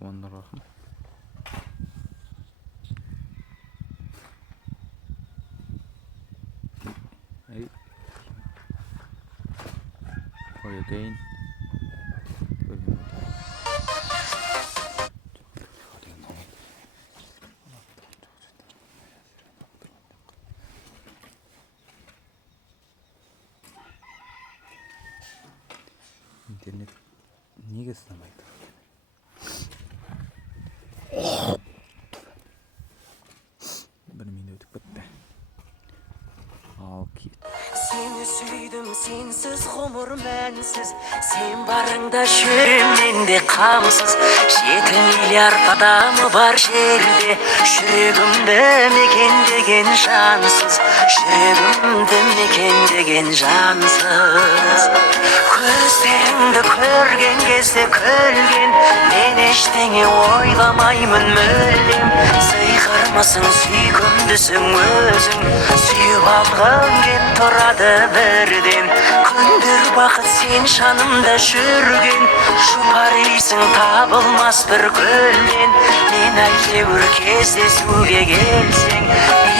Bismillahirrahmanirrahim. Hey. Koy again. İnternet niye ısınamaydı? Bir minut bitti. Okey. Seni süydüm sensiz ғұмыр мәнсіз, сен барыңда жүрем менде қамсыз. 7 миллиард адамы бар жерде, жүрегімді мекендеген жансыз, жүрегімді мекендеген жансыз. Көздеріңді көрген кезде күлген, мен ештеңе ойламаймын мүлдем. Сыйғырмысың сүйкімдісің өзің, сүйіп алғым кеп тұрады бірден. Күндер бақыт сен жанымда жүрген, жұпарисың табылмас бір гүлден. Мен әйтеуір кездесуге келсең,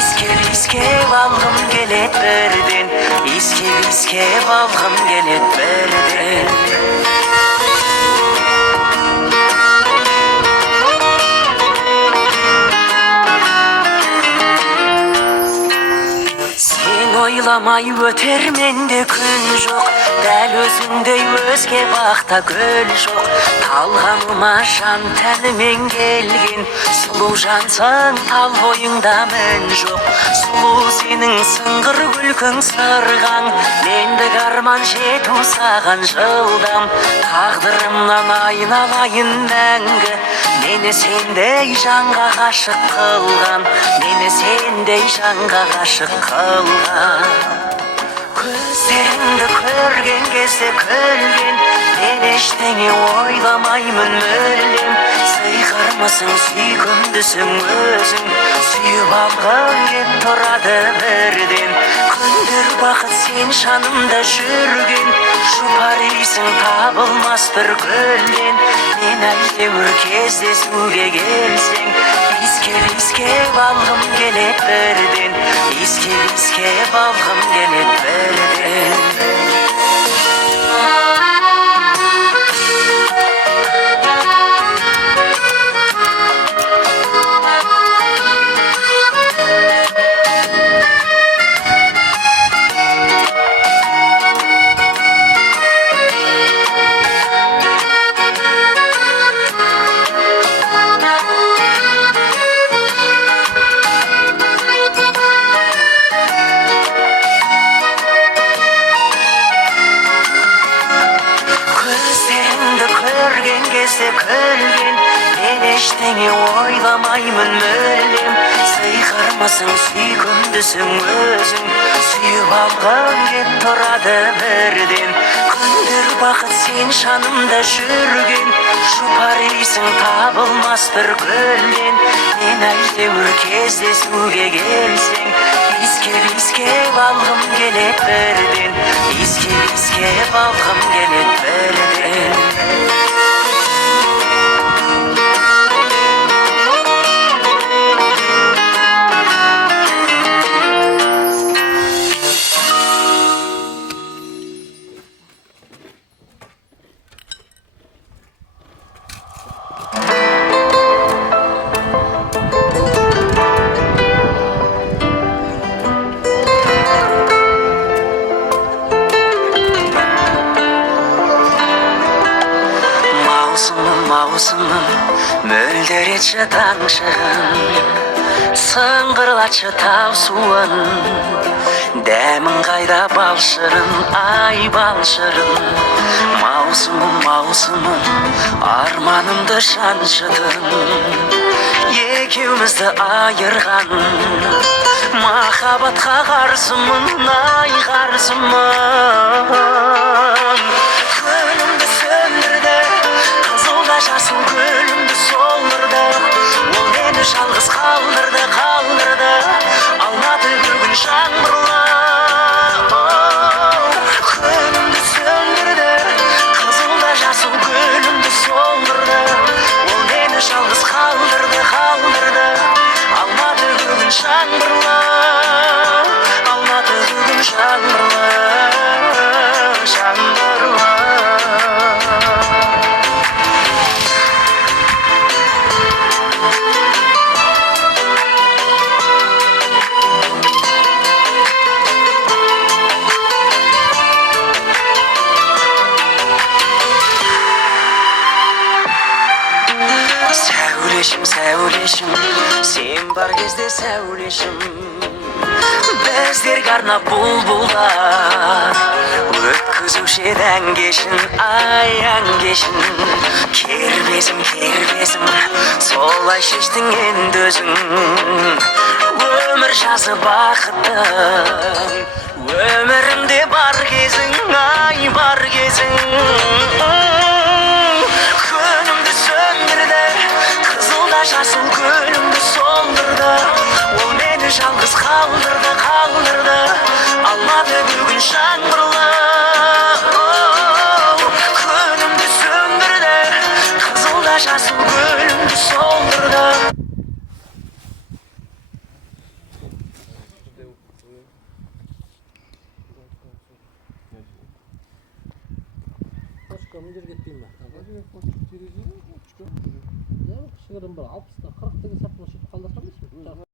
иіскеп алғым келет бірден, иіскеп алғым келет бірден. Ойламай өтер менде күн жоқ, дәл өзіңдей өзге бақта гүл жоқ. Талғаныма жан тәнімен келген, сұлу жансың тал бойыңда мін жоқ. Сұлу сенің сыңғыр күлкің сырғаң, мендік арман жету саған жылдам. Тағдырымнан айналайын мәңгі, мені сендей жанға ғашық қылған, мені сендей жанға ғашық қылған. Көздеріңді көрген кезде күлген, мен ештеңе ойламаймын мүлдем. Сыйғырмысың сүйкімдісің өзің, сүйіп алғым кеп тұрады бірден. Күндер бақыт сен жанымда жүрген, жұпарисың табылмас бір гүлден. Мен әйтеуір кездесуге келсең, иіскеп алғым келет бірден, иіскеп алғым келет бірден. Күлген, мен ештеңе ойламаймын мүлдем. Сыйғырмысың сүйкімдісің өзің, сүйіп алғым кеп тұрады бірден. Күндер бақыт сен жанымда жүрген, жұпарисың табылмас бір гүлден. Мен әйтеуір кездесуге келсең, иіскеп алғым келет бірден, иіскеп алғым келет бірден. Маусымым мөлдір етші таңшығын, сыңғырлатшы тау суын. Дәмін қайда балшырын, ай балшырын. Маусымым арманымды жаншыдың, екеумізді айырған. Махаббатқа қарсымын, ай қарсымын. Күнімді сөндірді, жасыл гүлімді солдырды, ол мені жалғыз қалдырды. Алматы бүгін жаңбырлы, күнімді сөндірді, қызыл да жасыл гүлімді солдырды, ол мені сәулешім, сәулешім, сен бар кезде сәулешім. Біздерге арнап бұлбұлдар өткізуші еді ән кешін, ай ән кешін. Кербезім, кербезім, солай шештің енді өзің. Өмір жазы бақыттың, өмірімде бар кезің, ай бар кезің. Күнімді сөндірді, қызылда жасыл гүлімді солдырды. Ол мені жалғыз қалдырды, қалдырды, алмады бүгін жаңбырлы. Күнімді сөндірді, қызылда жасыл гүлімді солдырды. Мына жерге кетпейін ба? Кішігірім бір 60-та 40 деген сапына шығып қалдырсам дейсің бе?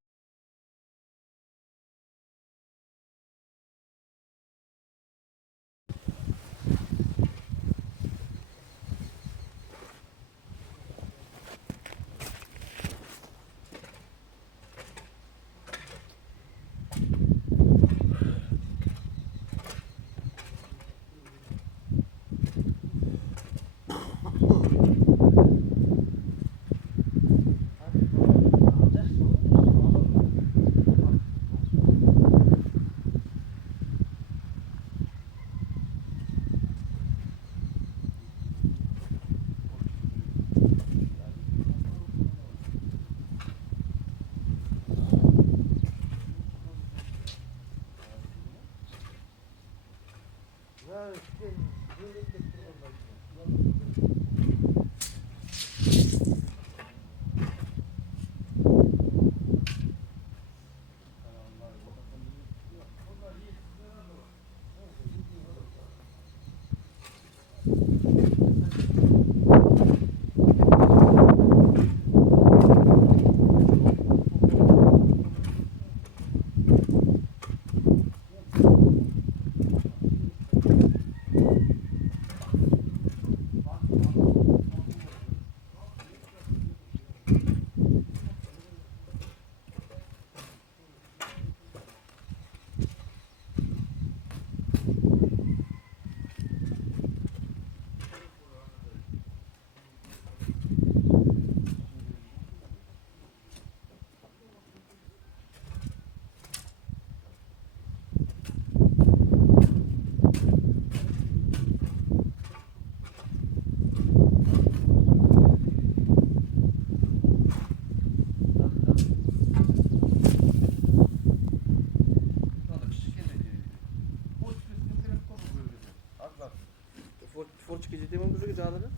Форчики жете ме бұл жерге жағдайда?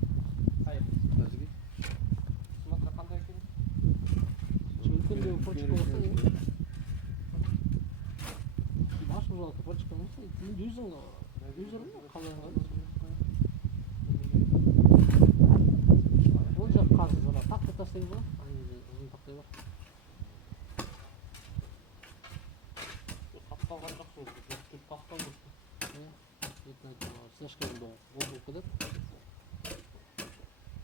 Қайыр? Мына жерге? Смотра қандай екен? Үлкен де форчика болса не? Машын жалқы форчика болса, юзер ма? Қалайға? Ол жақ қазір жара тақта тастайын ба? Ұзын тақтай бар. Тапталған жақсы болды. Таптан болды. Слишком долго. Вот куда?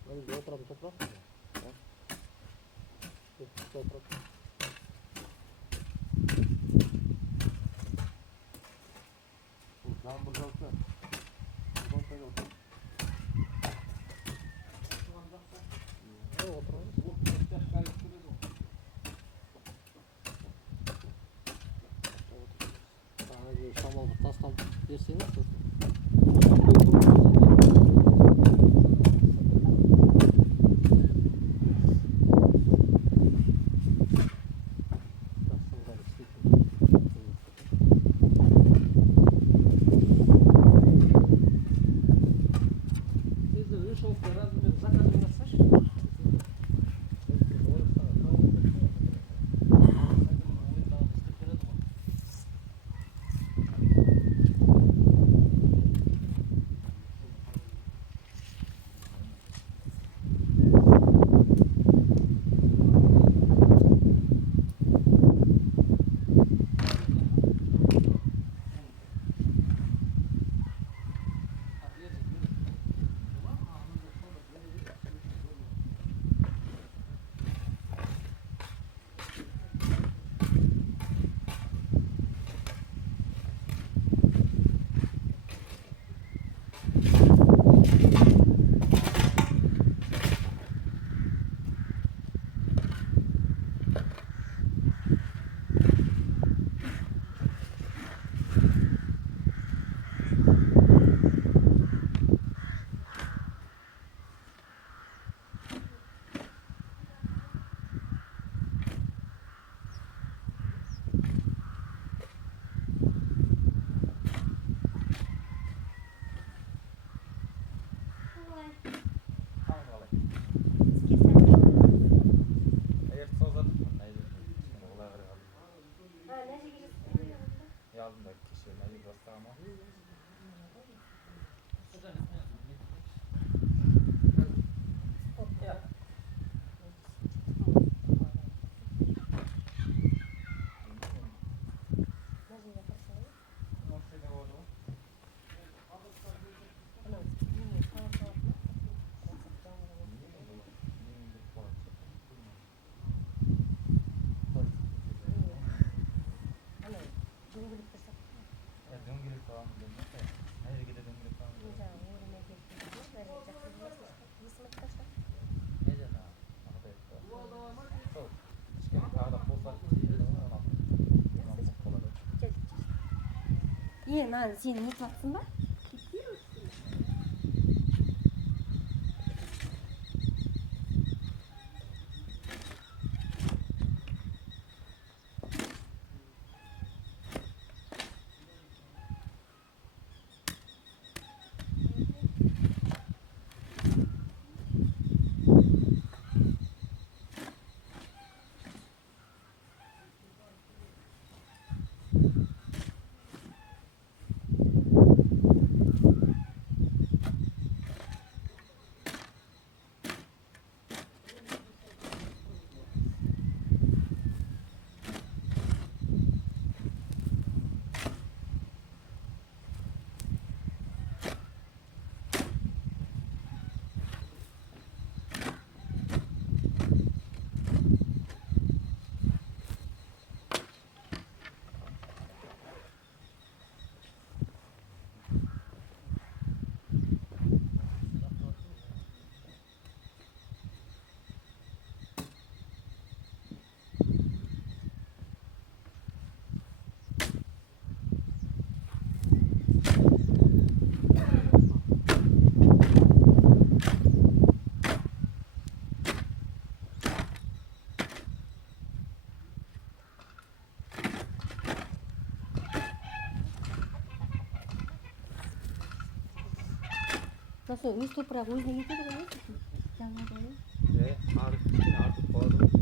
Надо отраб. Жаңбыр жауса. Шамал бір тастан берсеңіз Мынаны сен ұмытып жатсың ба? Nasıl өз топырағы өзіне кетеді ғой, жаңағы ғой. Артып қалады.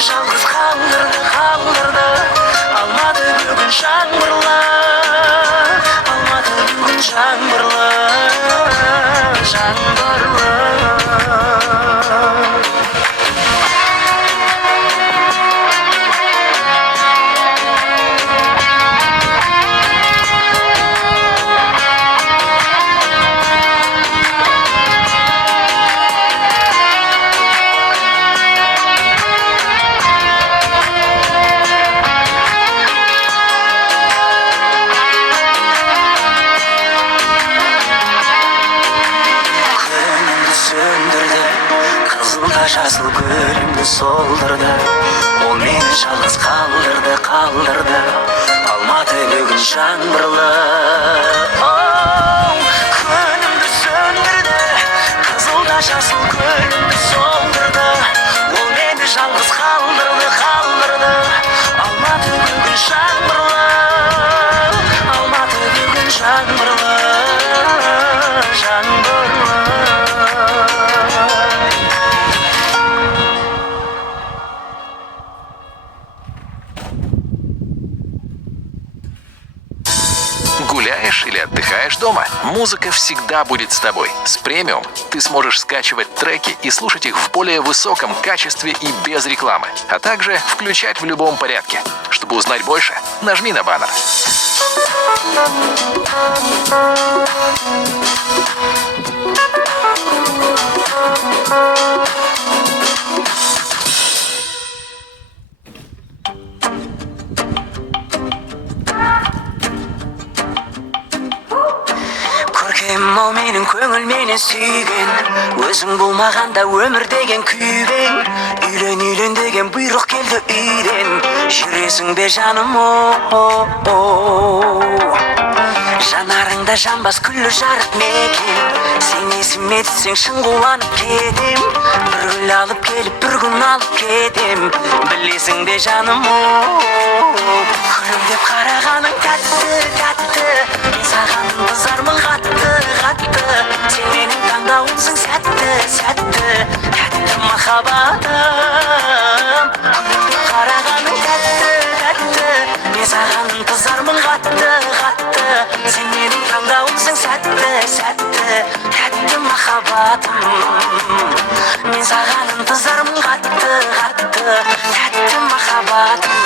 Жалғыз қалдырды алматы бүгін жаңбырлы алматы бүгін жаңбырлы жасыл гүлімді солдырды ол мені жалғыз қалдырды алматы бүгін жаңбырлы күнімді сөндірді қызыл да жасыл гүлімді солдырды ол мені жалғыз қалдырды алматы бүгін жаңбырлы алматы бүгін жаңбырлы Гуляешь или отдыхаешь дома? Музыка всегда будет с тобой. С премиум ты сможешь скачивать треки и слушать их в более высоком качестве и без рекламы, а также включать в любом порядке. Чтобы узнать больше, нажми на баннер. Анау менің көңіл менен сүйген, өзің болмағанда өмір деген күйген. Үйлен деген бұйрық келді үйден, жүресің бе жаным жанарыңда жанбас күллі жарық мекен. Сен есіме түссең шын қуанып кетем, бір гүл алып келіп бір күн алып кетем. Білесің бе жаным күлімдеп қарағаның тәтті тәтті, мен саған ынтызармын қатты қатты. Сен менің таңдауымсың сәтті сәтті, тәтті махаббатым. Күлімдеп қарағаның тәтті тәтті, мен саған ынтызармын қатты қатты. Сен менің таңдауымсың сәтті сәтті, тәтті махаббатым. Мен саған ынтызармын қатты қатты, тәтті махаббатым.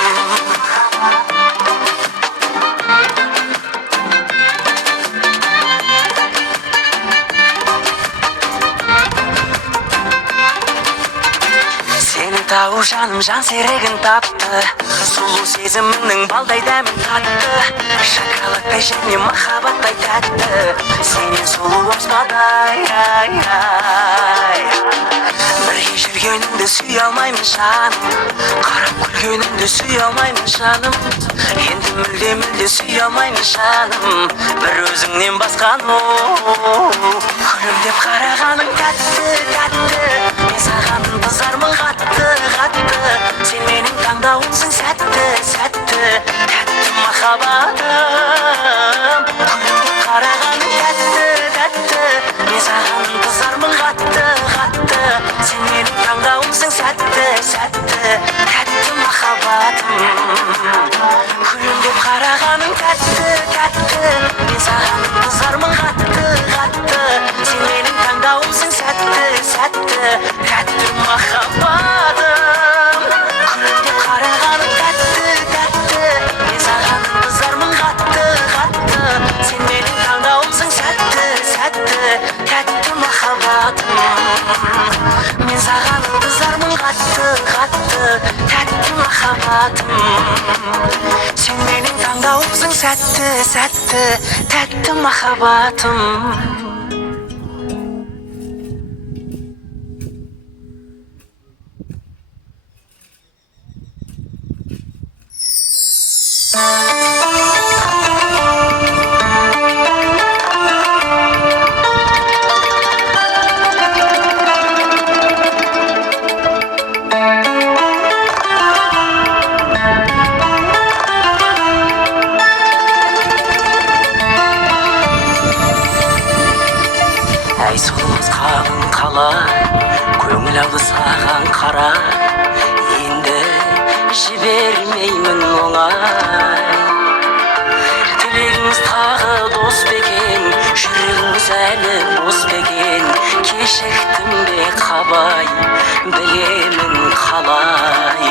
Тау жаным жан серігін тапты, сұлу сезімінің балдай дәмін татты. Шоколадтай және махаббаттай тәтті, сенен сұлу аспадай бірге жүргеніңді сүй алмаймын жаным, қарап күлгеніңді сүй алмаймын жаным. Енді мүлде сүй алмаймын жаным, бір өзіңнен басқаны. Күлімдеп қарағаның тәтті тәтті, мен саған ынтызармын қатты қатты. Сен менің таңдауымсың сәтті сәтті, тәтті махаббатым. Күлімдеп қарағаның тәтті тәтті, мен саған ынтызармын қатты қатты. Сен менің таңдауымсың сәтті сәтті, тәтті махаббатым. Күлімдеп қарағаның тәтті тәтті, мен саған ынтызармын қатты қатты. Сен менің таңдауымсың сәтті сәтті, тәтті махаббатым. Күлімдеп қарағаның тәтті тәтті, мен саған ынтызармын қатты қатты. Сен менің таңдауымсың сәтті сәтті, тәтті махаббатым. Мен саған ынтызармын қатты қатты, тәтті махаббатым. Сен менің таңдауымсың сәтті сәтті, тәтті махаббатым. Әй сұлу қыз қағын қалай, көңіл алды саған қарай. Енді жібермеймін оңай. Тілегіңіз тағы дос бекен, жүрегіңіз әлі бос бекен. Кешіктім бе қабай, білемін қалай.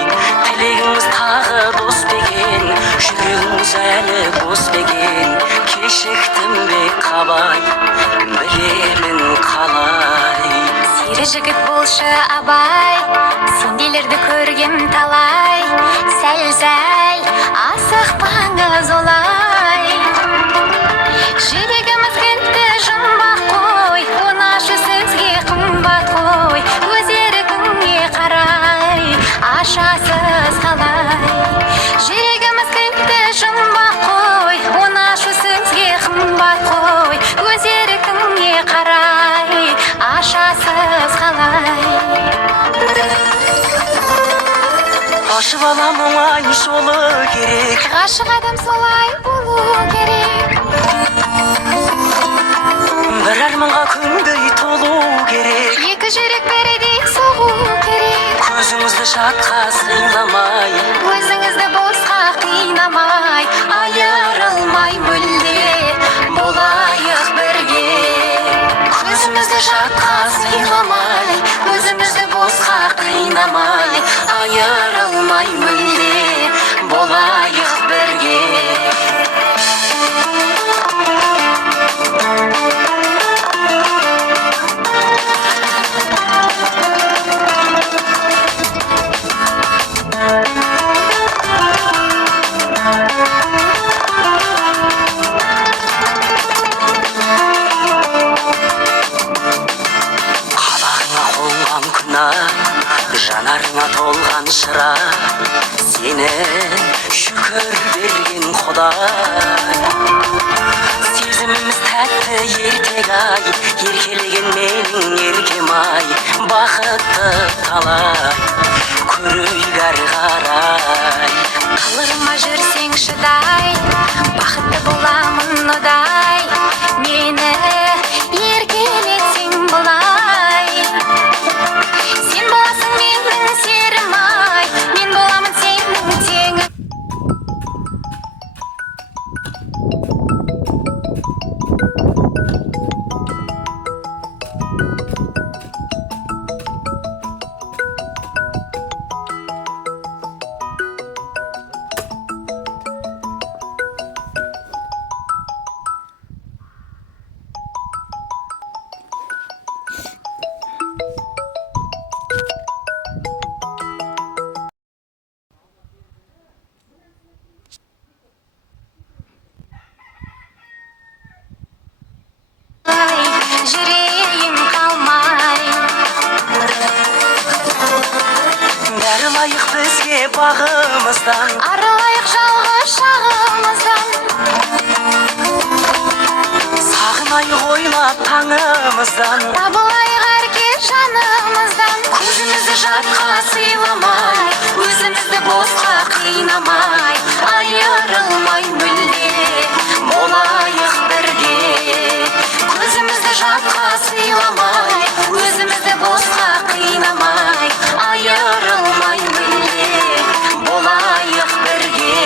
Тілегіңіз тағы дос бекен, жүрегіңіз әлі бос бекен. Кешіктім бе қабай, білемін қалай. Сері жігіт болшы абай, сенделерді көргем талай. Сәл-сәл асықпаңыз олай. Жүрегіміз кілтті жұмбақ қой, онашы сөзге қымбат қой. Өз еркіңе қарай, ашасыз қалай. Жүрегіміз кілтті жұмбақ қой, онашы сөзге қымбат қой. Өз еркіңе қарай, ашасыз қалай. Ғашық балам оңай жолы керек, Ғашық адам солай болу керек. бір арманға күндей толу керек. Екі жүрек бірдей соғу керек. Көзіңізді жатқа сыйламай, Өзіңізді босқа қинамай, айырылмай мүлде болайық бірге. көзімізді жатқа сыйламай, Өзімізді босқа қинамай, айырылмай мүлде болайық бірге. Seni şükür bergen Xuday. Сезіміміз тәтті ертек-ай, еркелеген менің еркем-ай, бақытты талай, көрейік әрі қарай. Қалырма жүрсең шыдай, бақытты боламын одай, мені еркелетсең бұлай. Сен боласың менің серім-ай, мен боламын сенің теңім. Жүрейін қалмай. Бәрі лайық бізге бағымыздан, Арылайық жалғыз шағымыздан. сағынайық ойлап таңымыздан. Табылайық әркез жанымыздан. Көзімізді жатқа сыйламай, Өзімізді босқа қинамай, айырылмай мүлде болайық бірге. көзімізді жатқа сыйламай, өзімізді босқа қинамай, Айырылмай мүлде болайық бірге.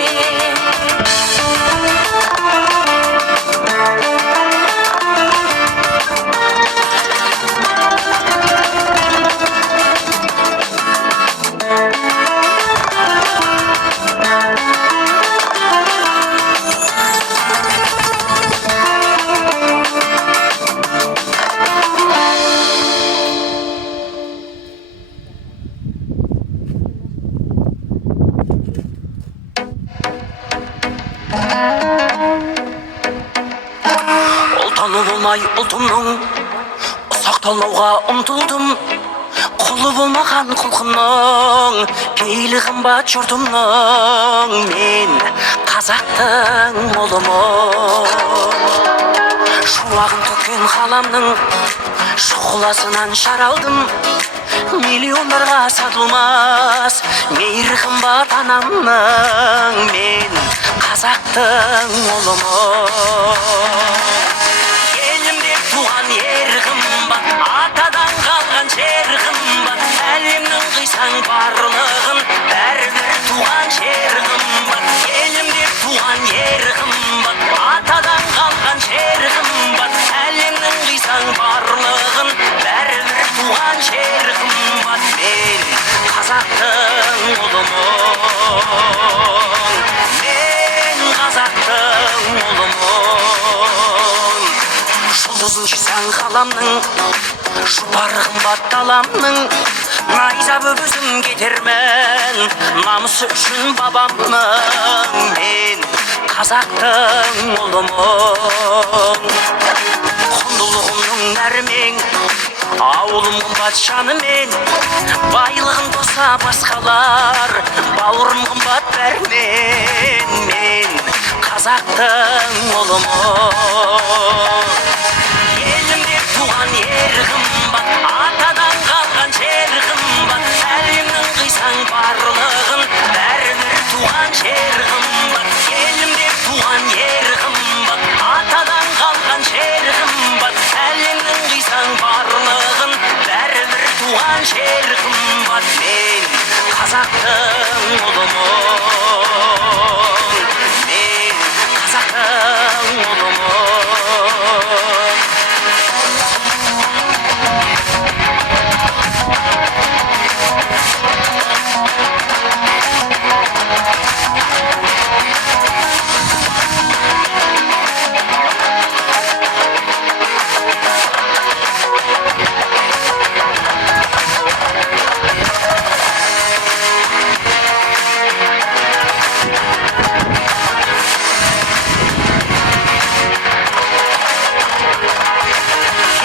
Ұлтаны болмай ұлтымның, сақталмауға ұмтылдым. Құлы болмаған құлқынның, пейілі қымбат жұртымның. Мен қазақтың ұлымын. Шуағын төккен қаламның, шұғыласынан шаралдым. Миллиондарға сатылмас, мейірі қымбат анамның. Мен қазақтың ұлымын. Елімде туған ер қымбат, атадан қалған жер қымбат. Әлемнің қисаң барлығын, бәрібір туған жер қымбат. Елімде туған ер қымбат, атадан қалған жер қымбат. Әлемнің қисаң барлығын, бәрібір туған жер қымбат. Мен қазақтың ұлымын. Мен қазақтың ұлымын. Жұлдызын жисаң қаламның, жұпары қымбат таламның. Найза боп өзім кетермін, намысы үшін бабамның. Мен қазақтың ұлымын. Құндылығымның нәрмен, ауылым қымбат жанымен. Байлығын болса басқалар, бауырым қымбат бәрмен. Мен қазақтың ұлымын. Елімде туған ер қымбат, атадан қалған жер қымбат. Әлемнің қисаң барлығын, бәрібір туған жер қымбат. Елімде туған ер қымбат, атадан қалған жер қымбат. Әлемнің қисаң барлығын, бәрібір туған жер қымбат. Мен қазақтың ұлымын. Мен қазақтың ұлымын.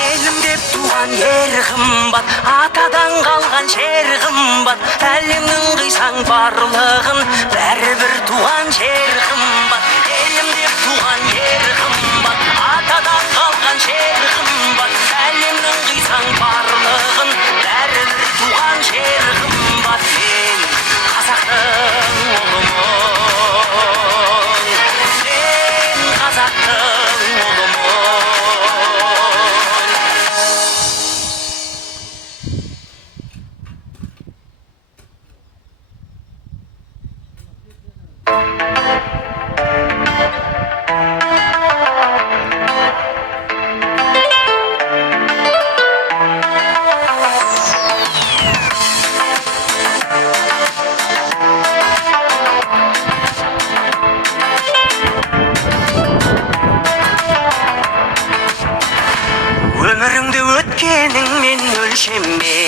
Елім деп туған ер қымбат, атадан қалған туған жер қымбат, әлемнің қисаң барлығын бәрібір туған жер қымбат. Елім деп туған ер қымбат, атадан қалған жер қымбат, әлемнің қисаң барлығын бәрібір туған жер қымбат. Мен қазақтың ұлымын, мен қазақтың ұлымын. Өміріңді өткеніңмен өлшеме,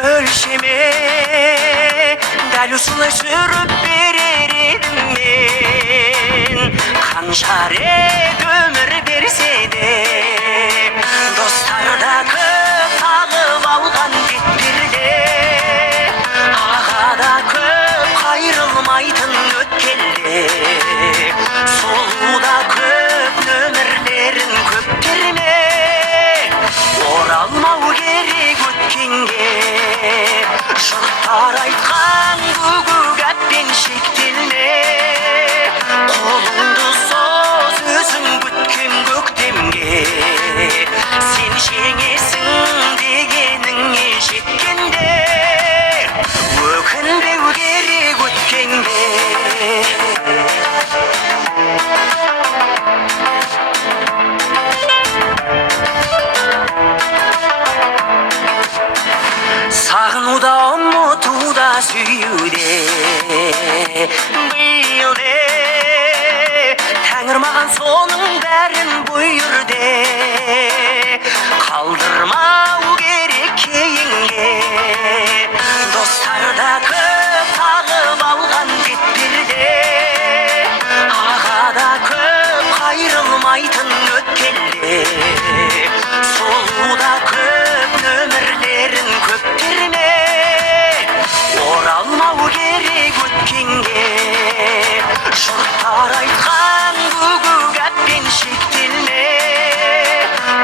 өлшеме, дәл осылай сүріп берер едім мен. Қанша рет өмір берсе де, достар да көп тағып алған бетперде, аға да көп қайрылмайтын өткелде, солуда көп нөмірлерін көптерме, оралмау керек өткенге. Жұрттар айтқан бүгіп әппен шектелме, қолыңды соз өзің күткен көктемге. Сен жеңесің дегеніңе жеткенде, өкінбеу керек өткенге. Сағынуда, ұмытуда, сүюде, биылде Тәңір маған соның бәрін бұйырде. Қалдырмау керек кейінге, достар да көп тағып алған бетперде, аға да көп қайрылмайтын өткелде, солуда көп нөмірлерін көптерме, оралмау керек өткенге. Жұрттар айтқан бүгіп әппен шектелме,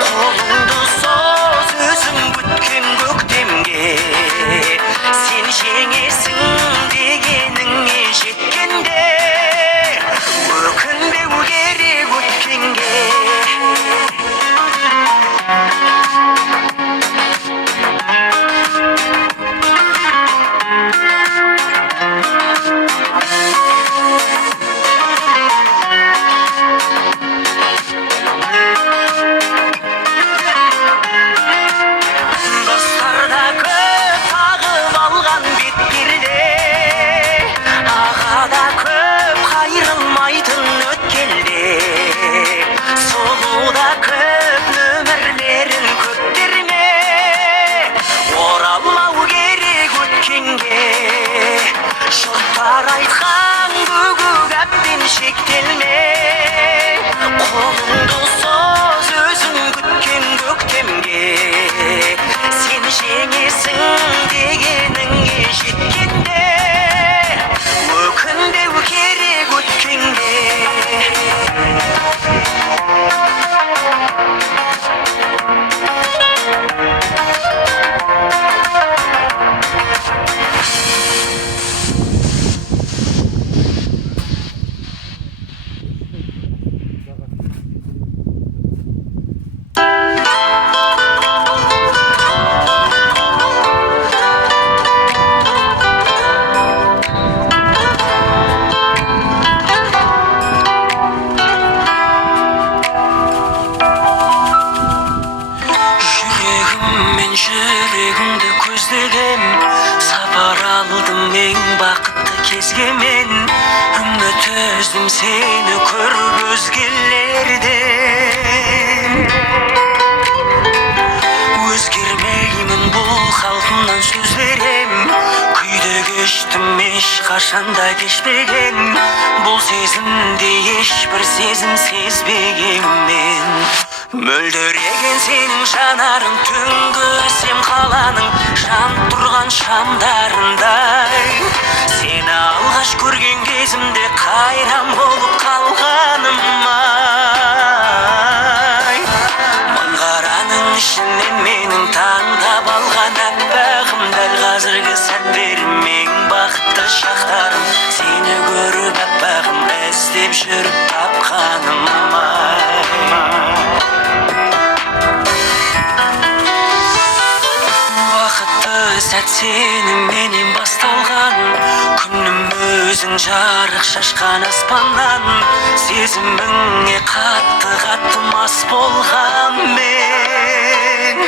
қолыңды соз өзің күткен көктемге. Сен жеңесің дегеніңе жеткенде, өкінбеу керек өткенге. Достар да көп тағып алған бетперде, аға да көп қайрылмайтын өткелде, солуда көп нөмірлерін көптерме, оралмау керек өткенге. Жұрттар айтқан бүгіп әппен шектелме, қолыңды соз өзің күткен көктемге. Сен жеңесің дегеніңе жеткенде, өкінбеу керек өткенге. Жүрегіммен жүрегіңді көздегем, сапар алдым ең бақытты кезге мен. Үміт үздім сені көріп өзгелерден. Өзгермеймін бұл халқымнан сөз берем, күйде кештім ешқашанда кешпеген. Бұл сезімде ешбір сезім сезбеген мен. мөлдіреген сенің жанарың түнгі сен қаланың жан тұрған шамдарындай сені алғаш көрген кезімде қайран болып қалғаным ай мың қараның ішінен менің таңдап алған аппағым дәл қазіргі сәттерім ең бақытты шақтарым сені көріп аппағым іздеп жүріп тапқаным сәт сеніменен басталған күнім өзің жарық шашқан аспаннан сезіміңе қатты қатты мас болған мен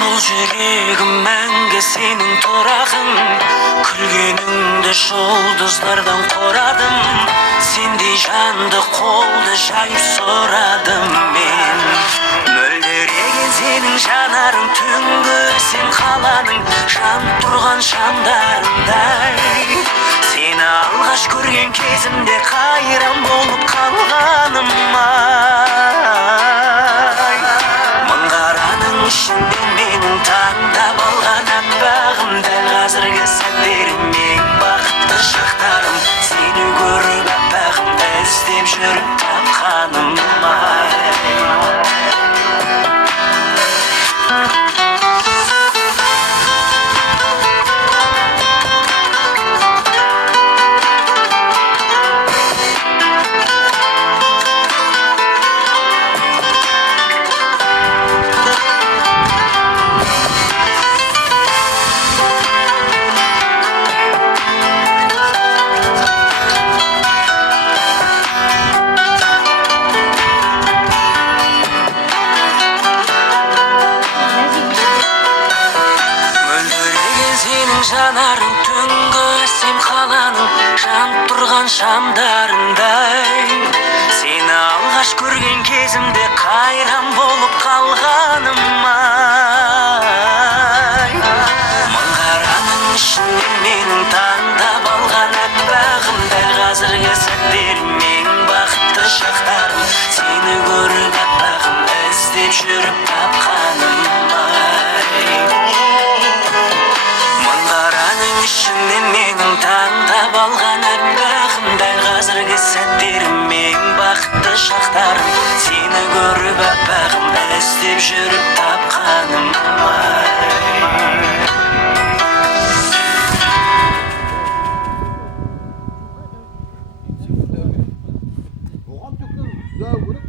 бұл жүрегім мәңгі сенің тұрағың күлгеніңді жұлдыздардан қорадым сендей жанды қолды жайып сұрадым мен мөлдіреген сенің жанарың түнгі сен қаланың жан тұрған шамдарындай сені алғаш көрген кезімде қайран болып қалғаным ай мың қараның ішінде менің таңдап алған аппағым дәл қазіргі сәттерім ең бақытты шақтарым сені көріп аппағым іздеп жүріп тапқаным ай жанарың түнгі сен қаланың жан тұрған шамдарындай сені алғаш көрген кезімде қайран болып қалғаным ай мың қараның ішінде менің таңдап алған аппағым дәл қазіргі сәттерім ең бақытты шақтарым сені көріп аппағым іздеп жүріп тапқаным ішінен менің таңдап алған аппағым дәл қазіргі сәттерім ең бақытты шақтарым сені көріп аппағым іздеп жүріп тапқаным оған төккен дәу керек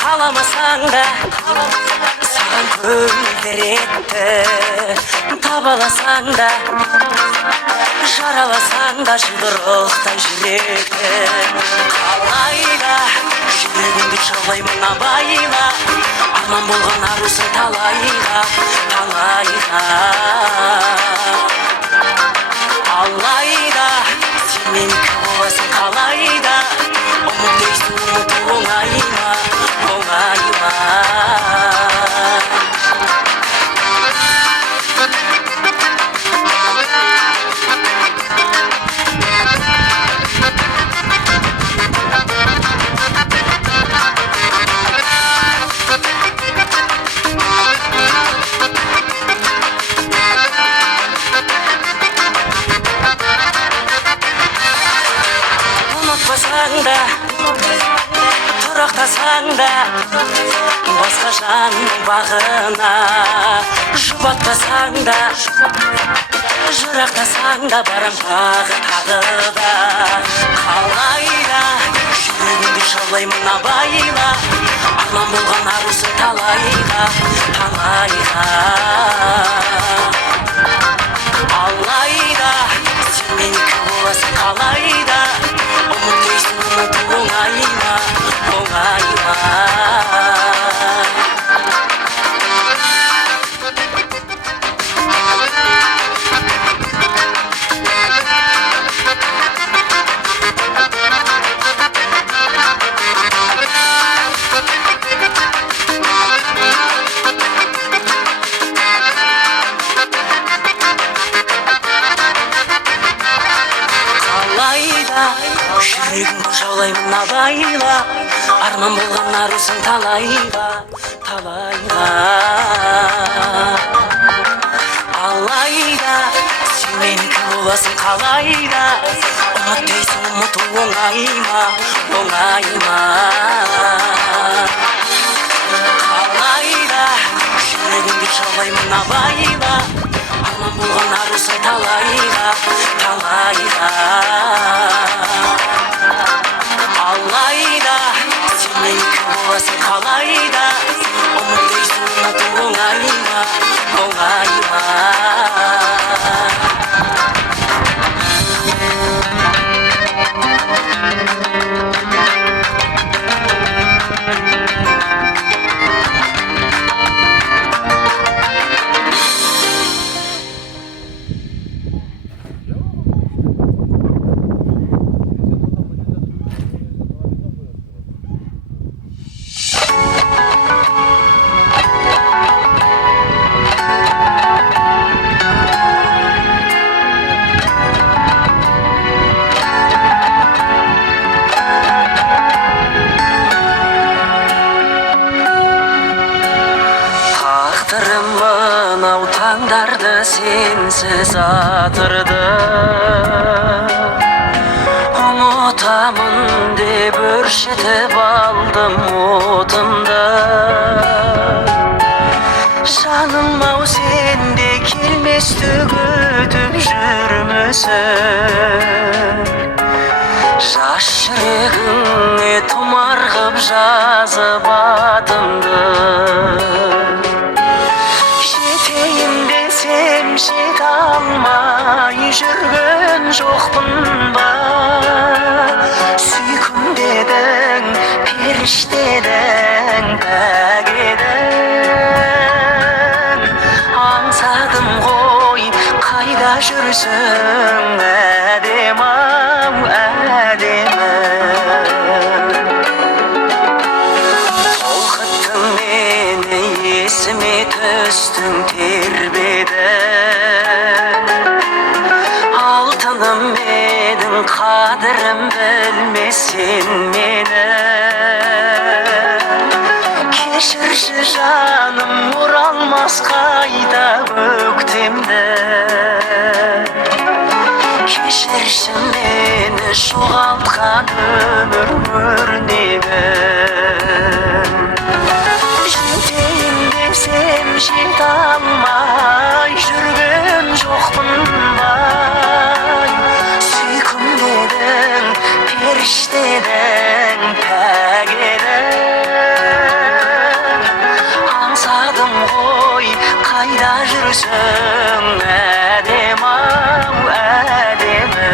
қаламасаң да саған көлдіретті табаласаң да жараласаң да жұдырықтай жүректі қалайда жүрегіңді жаулаймын абайла арман болған арусың талайға алайда сен менікі боласың қалайда ұмытпайсың ұмыту оңай ма ұмытпасаң да тұрақтасаң да басқа жанның бағына жұбатпасаң да жырақтасаң да барам тағы да қалайда жүрегіңді жаулаймын абайла арман болған арусың талайға алайда сен менікі боласың қалайда ұмытпайсың ұмыту оңай ма жүрегіңді жаулаймын абайла, арман болған арусың талайға, талайға. Алайда сен менікі боласың қалайда, ұмыт дейсің ұмыту оңай ма, оңай ма. Қалайда жүрегіңді жаулаймын абайла, арман болған арусың талайға, талайға. Алайда сен менікі боласың қалайда, ұмыт дейсің ұмыту оңай ма, оңай ма. Мынау таңдарды сенсіз атырды, ұмытамын деп өршітіп алдым отымды. Жаным-ау сенде келместі күтіп жүрмісің, жас жүрегіңе тұмар қып жазып атымды. Жете алмай жүрген жоқпын ба, сүйкім дедің, періштедің, пәк едің. Аңсадым ғой, қайда жүрсің, әдем-ау, әдемі. Толқыттың мені, есіме түстің тербедің, алтыным едің, қадірім білмесен мені. Кешірші жаным, оралмас қайта көктемді, кешірші мені жоғалтқан өмір өрнегін. Жетейін десем жете алмай жүрген жоқпын бай, сүйкім дедің, періштедің, пәк едің. Аңсадым ғой, қайда жүрсің, әдем-ау, әдемі.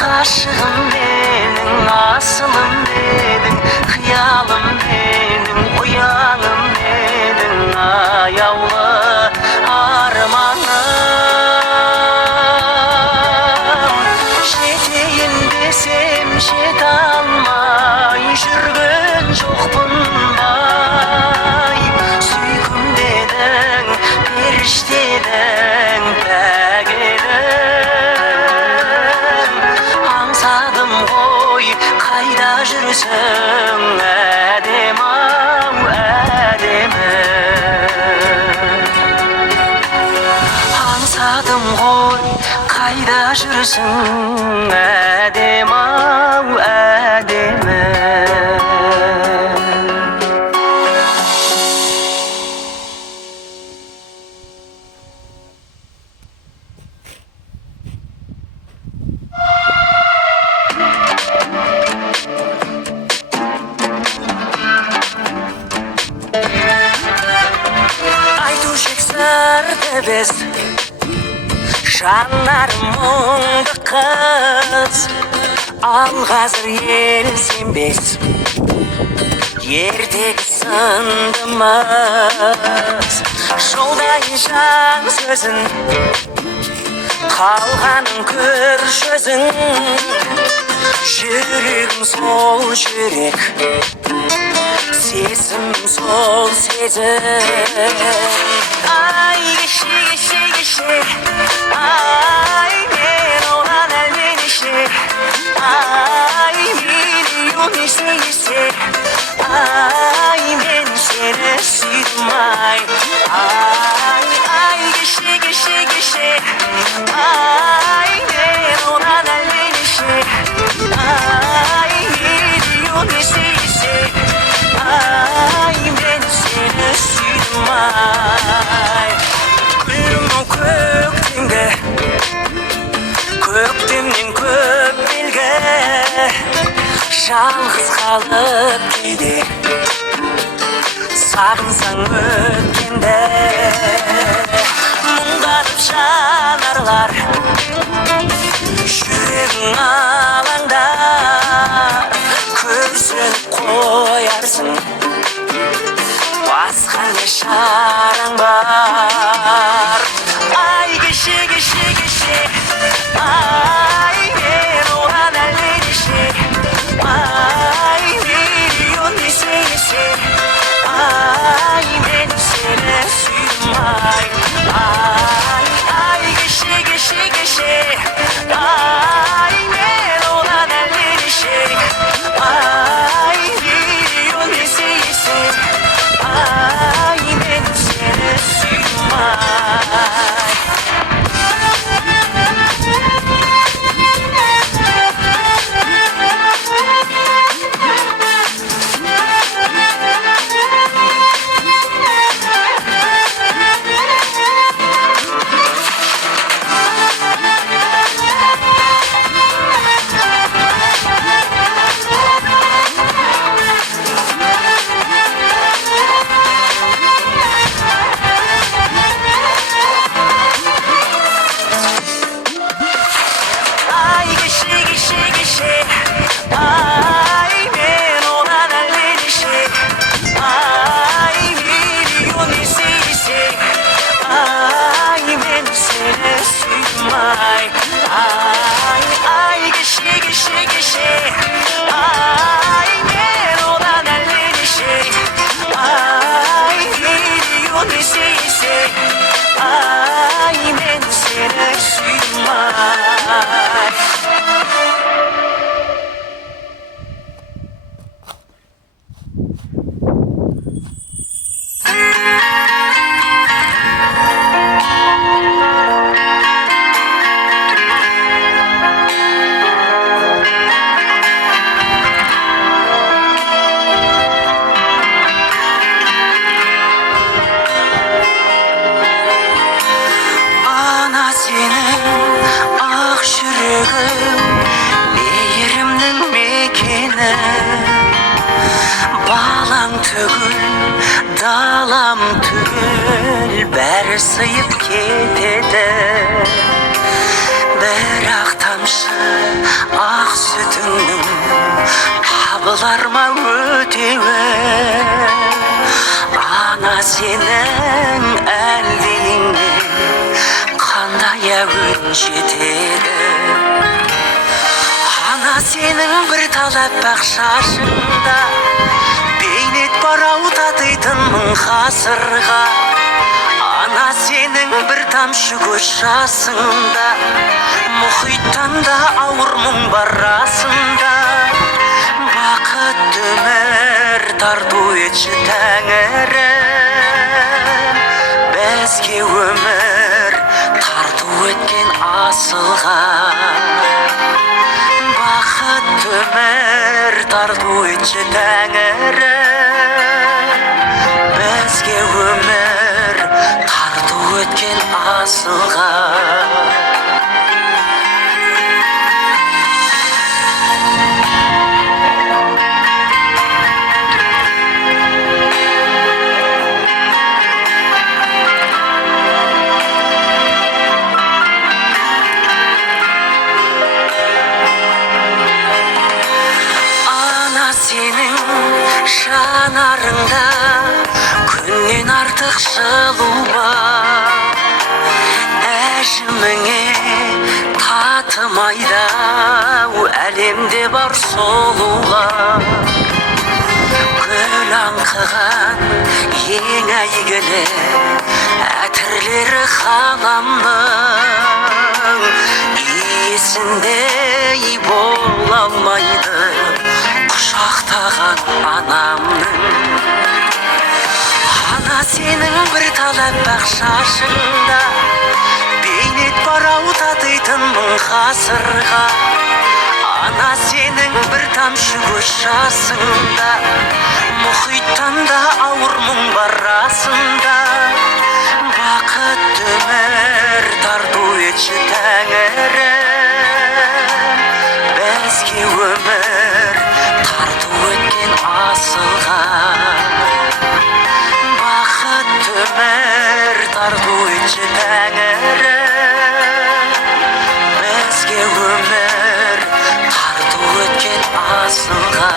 Ғашығым менің, асылым менің, қиялым менің, ұяңым менің, аяулы арманым. Жетейін десем жете алмай жүрген жоқпын бай, сүйкім дедің, періштедің, пәк едің. Аңсадым ғой, қайда жүрсің, әдем-ау, әдемі. Аңсадым ғой, қайда жүрсің, әдем-ау, әдемі. емес жанарым мұңды қыз ал қазір ел сенбес ертегі сындымыз жолдайын жан сөзін қалғанын көрші өзің жүрегім сол жүрек сезім сол сезім ай кеше ай мен оған әлденеше ай миллион есе ай мен сені сүйдім ай кеше ай мен оған әлденеше ай миллион есе ай мен сені сүйдім ай гүлім-ау көктемнен көп белгі жалғыз қалып кейде сағынсаң өткенді мұңданып жанарлар жүрегің алаңдар күрсініп қоярсың басқа не шараң бар ай кеше ай мен оған әлденеше ай миллион есе ай мен сені сүйдім ай кеше ай мен оған әлденеше ай миллион есе ай мен сені сүйдім ай ай мен оған әлденеше ай миллион есе ай мен сені сүйдім ай кеше ай мен оған әлденеше ай миллион есе ай мен сені сүйдім ай далам түгел бәрі сыйып кетеді бірақ тамшы ақ сүтіңнің табылар ма өтеуі ана сенің әлдейіңнен қандай әуен жетеді ана сенің бір талап ақ шашында бейнет барау татитын мың ғасырға ана сенің бір тамшы көз жасында мұхиттан да ауыр мұң бар расында бақытты өмір тарту етші тәңірі бізге өмір тарту еткен асылға бақытты өмір тарту етші тәңірі бізге өмір тарту еткен асылға артық жылу бар әжіміңе татымайды әлемде бар сұлулар гүл аңқыған ең әйгілі әтірлері халамның иесіндей бола алмайды құшақтаған анамның ана сенің бір талап бақ шашыңда бейнет барау татитын мың ғасырға ана сенің бір тамшы көз жасыңда мұхиттан да ауыр мұң бар расында бақытты өмір тарту етші тәңірім бізге өмір тарту еткен асылға бақытты өмір тарту етші тәңірім бізге өмір тарту еткен асылға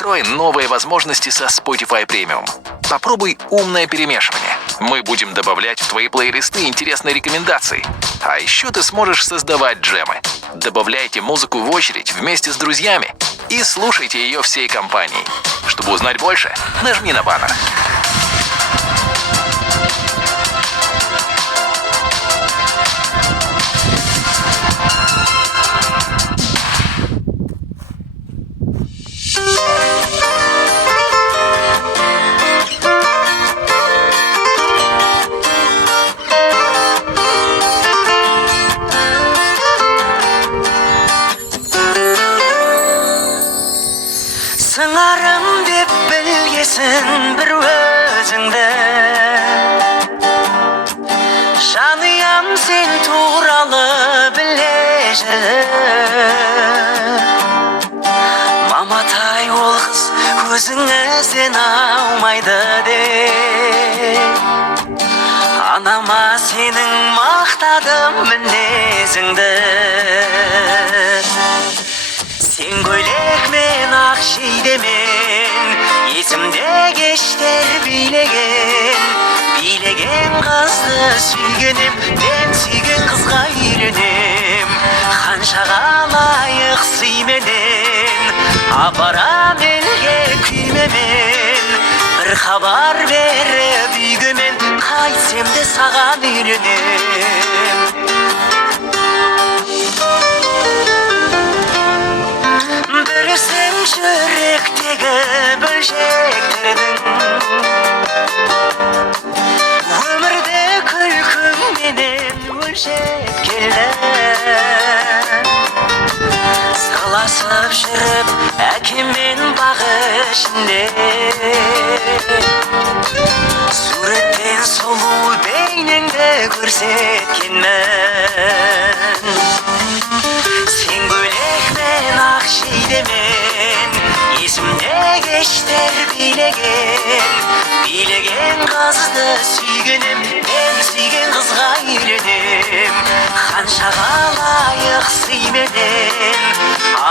Открой новые возможности со Spotify Premium. Попробуй умное перемешивание. Мы будем добавлять в твои плейлисты интересные рекомендации. А еще ты сможешь создавать джемы. Добавляйте музыку в очередь вместе с друзьями и слушайте ее всей компанией. Чтобы узнать больше, нажми на баннер. сыңарым деп білгесін бір өзіңді жанұям сен туралы біле жүріп маматай ол қыз көзіңізден аумайды деп анама сенің мақтадым мінезіңді сен көйлек мен ақ жейдемен есімде кештер билеген қызды сүйгенем мен сүйген қызға үйленем қаншаға лайық сыйменен апарам елге күймемен бір хабар беріп үйге мен қайтсем де саған үйленем білсем жүректегі бөлшектердің өмірде күлкіңменен өлшеп келді сырласып жүріп әкеммен бақ ішінде суреттен сұлу бейнеңді көрсеткенмін сен көйлек мен ақ жейдемен есімде кештер билеген қызды сүйгенем мен сүйген қызға үйленем қаншаға лайық сыйменен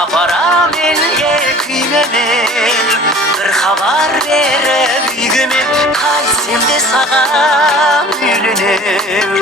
апарам елге күймемен бір хабар беріп үйге мен қайтсем де саған үйленем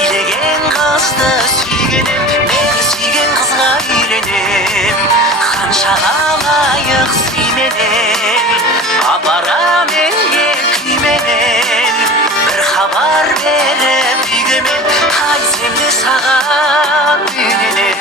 билеген қызды сүйгенем мен сүйген қызға үйленем қаншаға лайық сыйменен саған үйленем.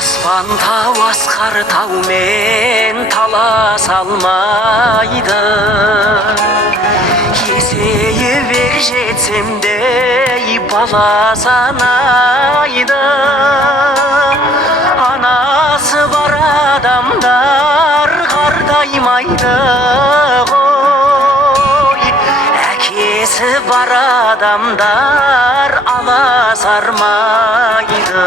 Аспан тау асқар таумен таласа алмайды. Есейе бер жетсем де бала санайды. Анасы бар адамдар қартаймайды ғой. Әкесі бар адамдар аласармайды.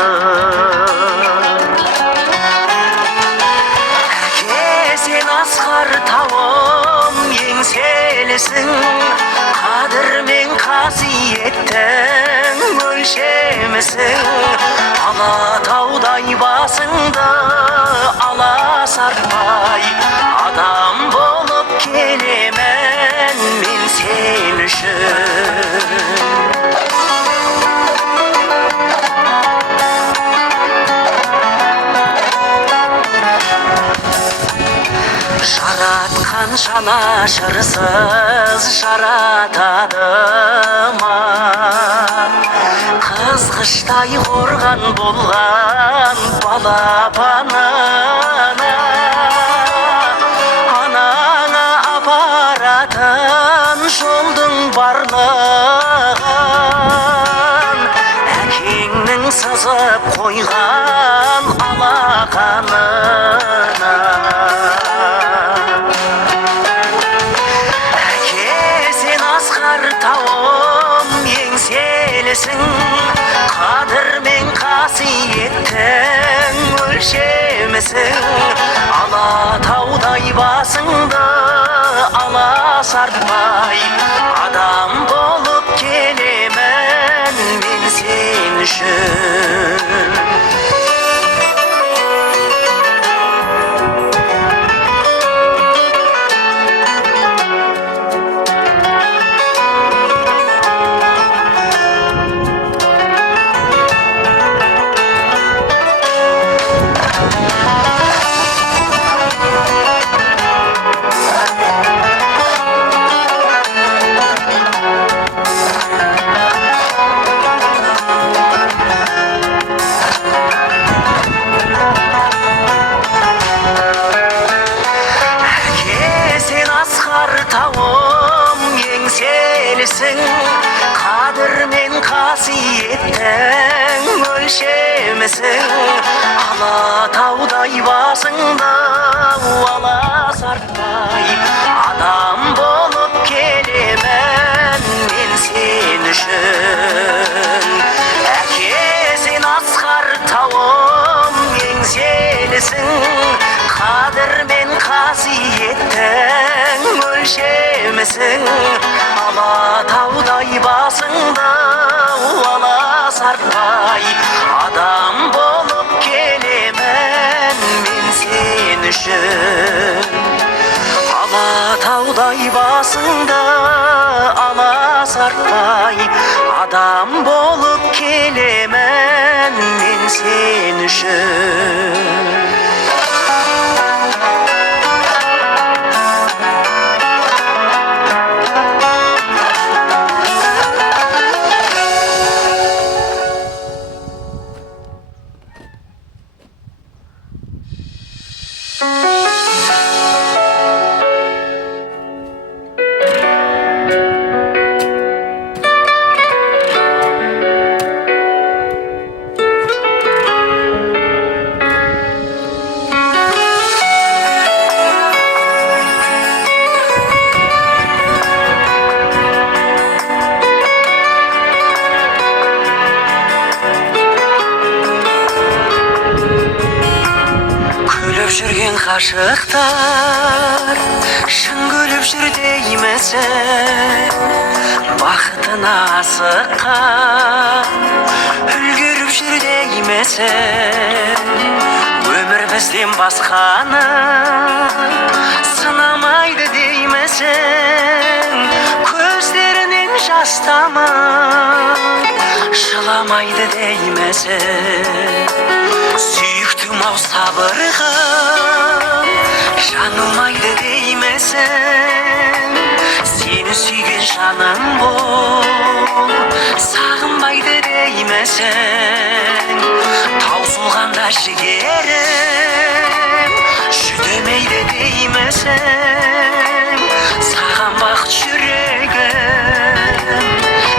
Сен асқар тауым еңселісің, қадір мен қасиеттің өлшемісің. Алатаудай басыңды аласартпай, адам болып келемін мен сен үшін. Жаратқан жанашырсыз жаратады ма? Қызғыштай қорған болған балапанына, анаңа апаратын жолдың барлығын, әкеңнің сызып қойған алақанына. Тауым еңселісің, қадір мен қасиеттің өлшемісің. Алатаудай басыңды аласартпай, адам болып келемін мен сен үшін. Тауым еңселісің, қадір мен қасиеттің өлшемісің. Алатаудай басыңды аласартпай, адам болып келемін мен сен үшін. Әке, сен асқар тауым еңселісің, қадір мен қасиеттің өлшемісің. Алатаудай басыңды аласартпай, адам болып келемін мен сен үшін. Алатаудай басыңды аласартпай, адам болып келемін мен сен үшін. Жүрген ғашықтар шын күліп жүр деймісің, бақытына асыққан үлгеріп жүр деймісің, өмір бізден басқаны сынамайды деймісің, көздерінен жас тамар жыламайды деймісің. Сүйіктім-ау сабырғым жаңылмайды деймісің, сені сүйген жаным бол сағынбайды деймісің. Таусылғанда жігерім жүдемейді деймісің, саған бақыт жүрегім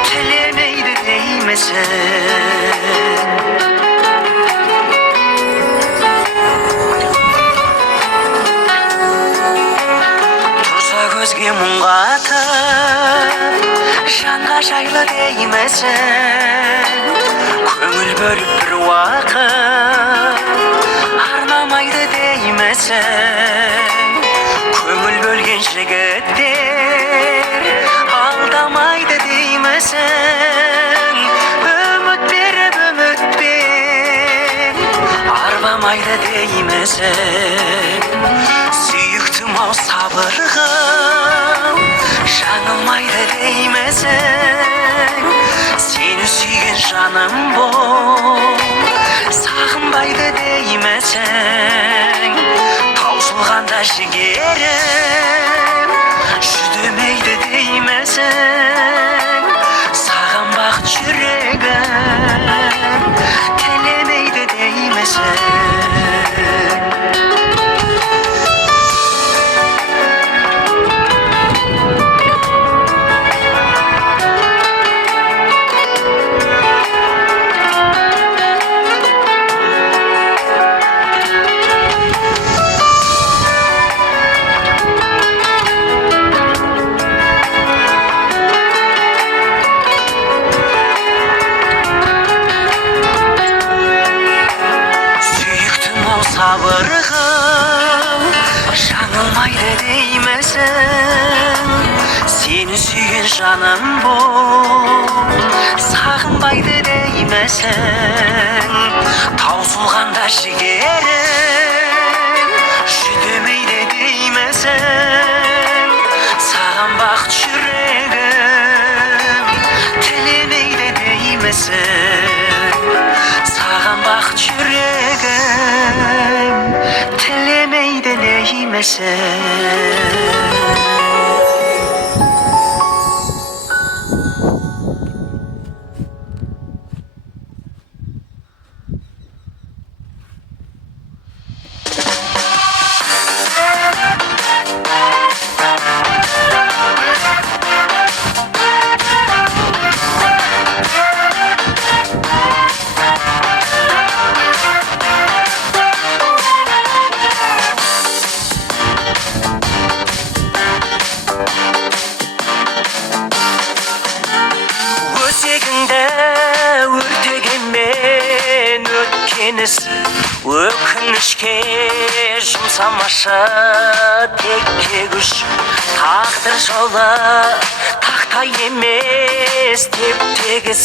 тілемейді деймісің. Көзге мұң қатып жанға жайлы деймісің, көңіл бөліп бір уақыт арнамайды деймісің. Көңіл бөлген жігіттер алдамайды деймісің, үміт беріп үмітпен арбамайды деймісің. Сүйіктім-ау сабырғым жаңылмайды деймісің, сені сүйген жаным бол сағынбайды деймісің. Таусылғанда жігерім жүдемейді деймісің, саған бақыт жүрегім тілемейді деймісің. Сабырғым жаңылмайды деймісің, сені сүйген жаным бол сағынбайды деймісің. Таусылғанда жігерім жүдемейді деймісің, саған бақыт жүрегім тілемейді деймісің. Саған бақыт жүрегім тілемейді деймісің. Өртегенмен өткеніс өкінішке жұмсамашы текке күш. Тағдыр жолы тақтай емес теп-тегіс,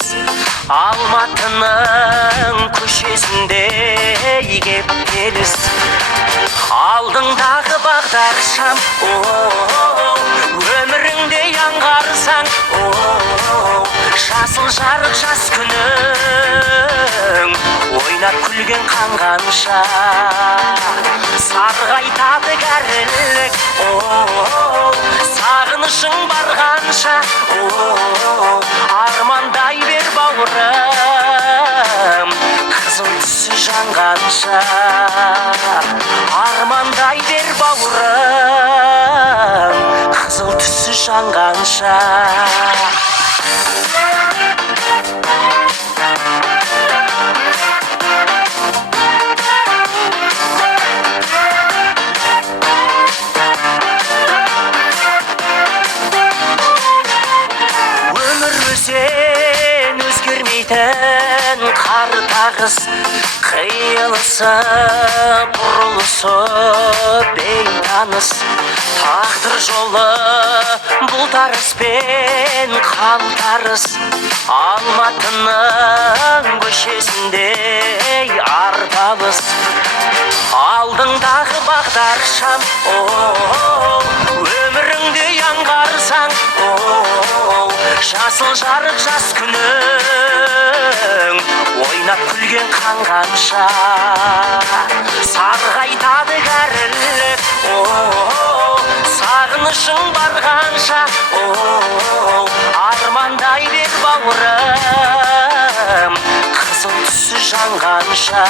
Алматының көшесінде кептеліс. Алдыңдағы бағдаршам, өміріңде аңғарсаң, жасыл жарық жас күнің ойнап күлген қанғанша, сарғайтады кәрілік сағынышың барғанша. Армандай бер бауырым қызыл түсі жанғанша, армандай бер бауырым қызыл түсі жанғанша. Өзгермейтін қар тағыс, қиылысы бұрылысы бейтаныс. Тағдыр жолы бұлтарыс пен қалтарыс, Алматының көшесінде арпалыс. алдыңдағы бағдаршам өміріңде аңғарсаң жасыл жарық жас күнің ойнап күлген қанғанша сарғайтады кәрілік сағынышың барғанша армандай бер бауырым қызыл түсі жанғанша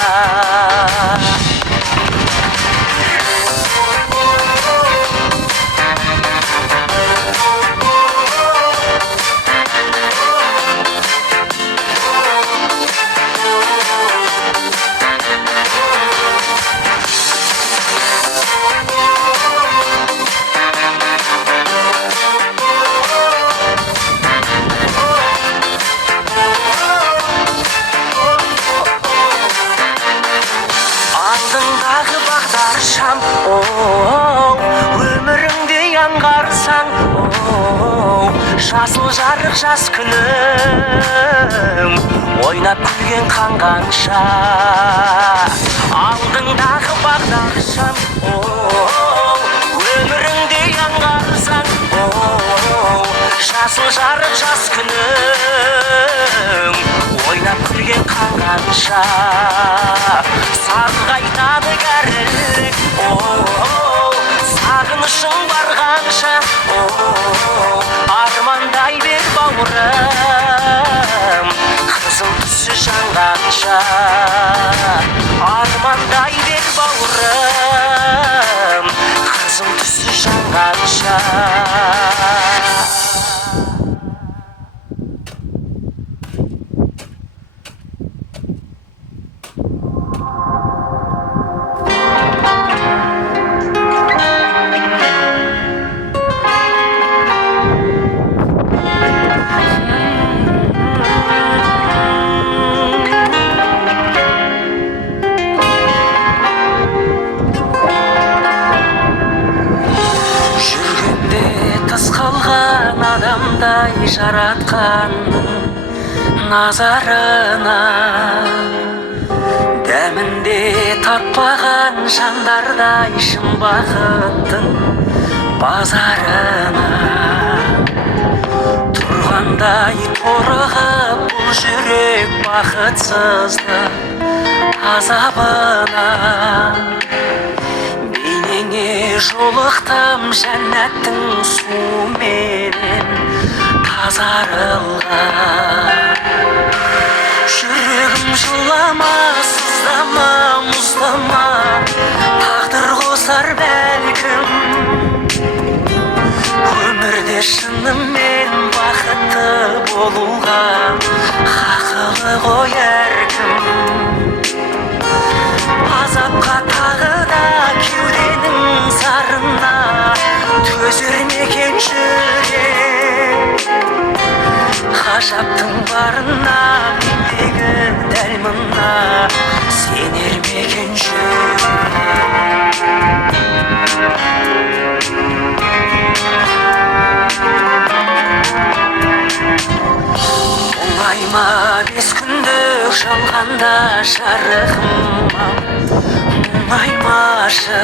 өміріңде аңғарсаң жасыл жарық жас күнің ойнап күлген қанғанша алдыңдағы бағдаршам өміріңде аңғарсаң жасыл жарық жас күнің ойнап күлген қанғанша сарғайтады кәрілік сағынышың барғанша армандай бер бауырым қызыл түсі жанғанша армандай бер бауырым қызыл түсі жанғанша адамдай жаратқанның назарына дәмінде татпаған жандардай шын бақыттың базарына тұрғандай торығып бұл жүрек бақытсыздық азабына бейнеңе жолықтым жәннаттың суымен тазарылған жүрегім жылама сыздама мұздама тағдыр қосар бәлкім өмірде шынымен бақытты болуға хақылы ғой әркім азапқа тағы да кеуденің зарына төзер ме екен жүрек ғажаптың барына мендегі дәл мына сенер ме екен жүрек оңай ма бес күндік жалғанда жарығым мұңаймашы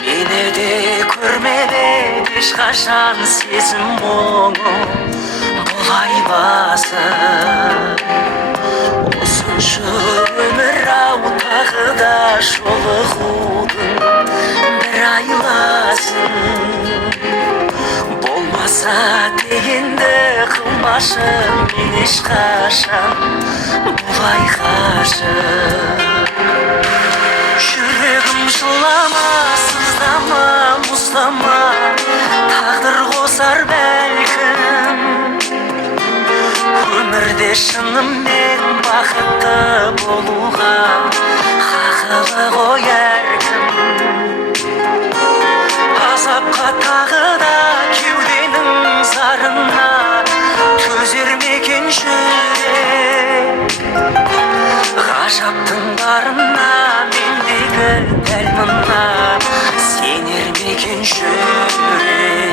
мені де көрмеді ешқашан сезім мұңы бұлай басып осыншы өмір ау тағы да жолығудың бір айласын болмаса дегенді қылмашы мен ешқашан бұлай ғашық жүрегім жылама сыздама мұздама тағдыр қосар бәлкім өмірде шынымен бақытты болуға хақылы ғой әркім азапқа тағы да кеуденің зарына төзер ме екен жүрек ғажаптың барына мендегі дәл мына сенер ме екен жүрек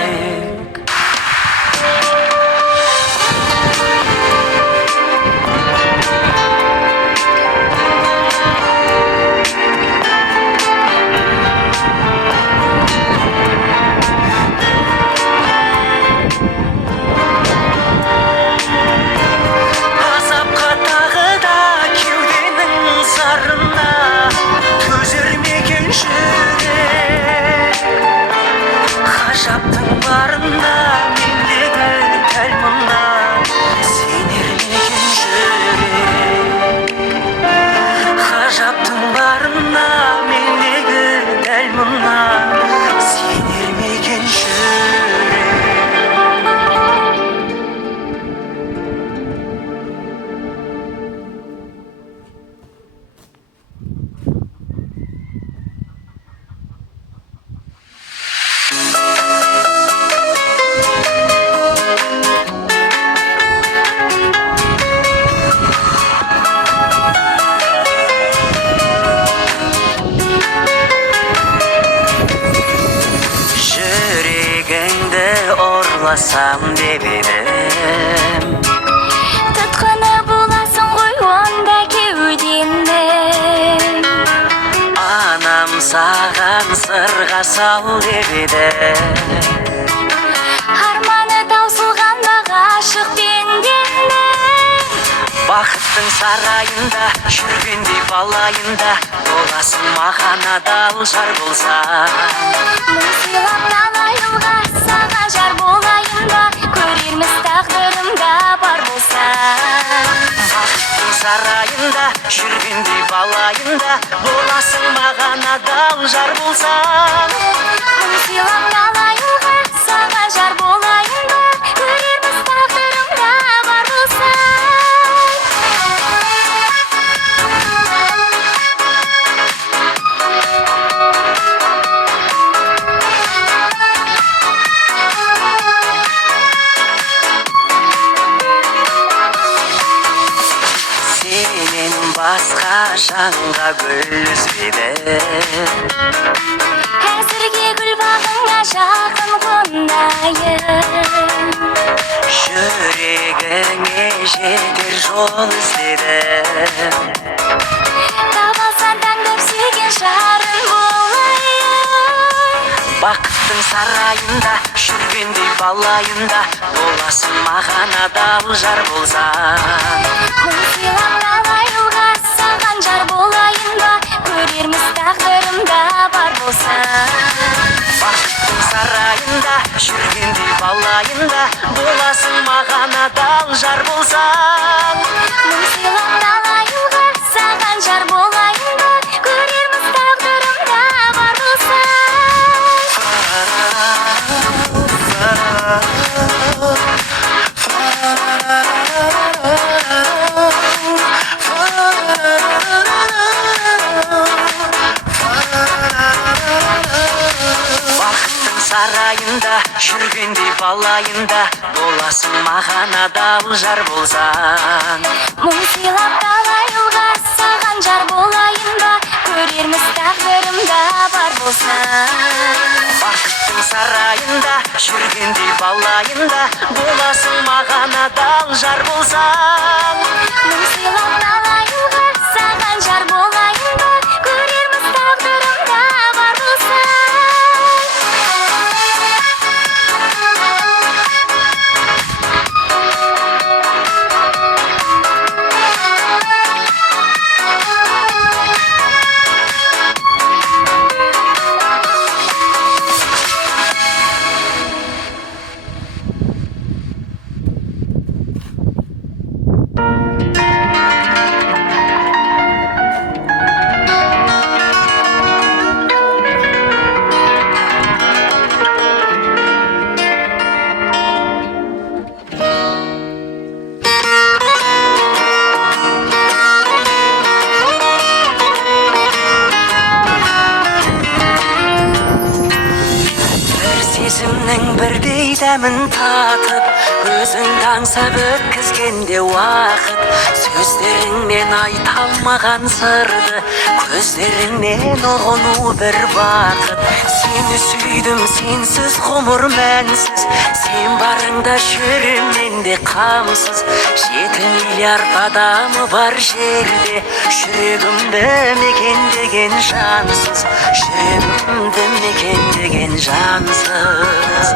болмасам деп едім. Тұтқаны боласың ғой онда кеудемді. Анам саған сырға сал деп еді. Арманы таусылғанда ғашық пендемді. Бақыттың сарайында жүргендей балайында, боласың маған адал жар болсаң. Мың сыйлап талай жылға саған жар болайын ба, көрерміз тағдырымда бар болсаң. Бақыттың сарайында жүргендей балайында, боласың маған адал жар болсаң. Мың сыйлап талай жылға саған жар болайын ба, көрерміз тағдырымда бар болсаң. Сенен басқа жанға гүл үзбеді. Әзірге гүл бағыңа жақын қонайын. Жүрегіңе жетер жол іздедім. Табылсан таңдап сүйген жарың болайын. Бақыттың сарайында жүргендей балайында, боласың маған адал жар болсаң. Мың сыйлап талай жылға саған жар болайын ба, көрерміз тағдырымда бар болсаң. Бақыттың сарайында жүргендей балайында, боласың маған адал жар болсаң. Мың сыйлап талай жылға саған жар болайын ба, көрерміз тағдырымда бар болсаң. Бақыттың сарайында жүргендей балайында, боласың маған адал жар болсаң. Мың сыйлап талай жылға саған жар болайын ба, көрерміз тағдырымда бар болсаң. Бақыттың сарайында жүргендей балайында, боласың маған адал жар болсаң. Мың сыйлап талай жылға саған жар болайын ба, көрерміз тағдырымда бар болсаң. Сезімнің бірдей дәмін татып, өзіңді аңсап өткізгенде уақыт. Сөздеріңмен айта алмаған сырды, көздеріңнен ұғыну бір бақыт. Сені сүйдім, сенсіз ғұмыр мәнсіз, сен барыңда жүрем менде қамсыз. 7 миллиард адамы бар жерде, жүрегімді мекендеген жансыз, жүрегімді мекендеген жансыз.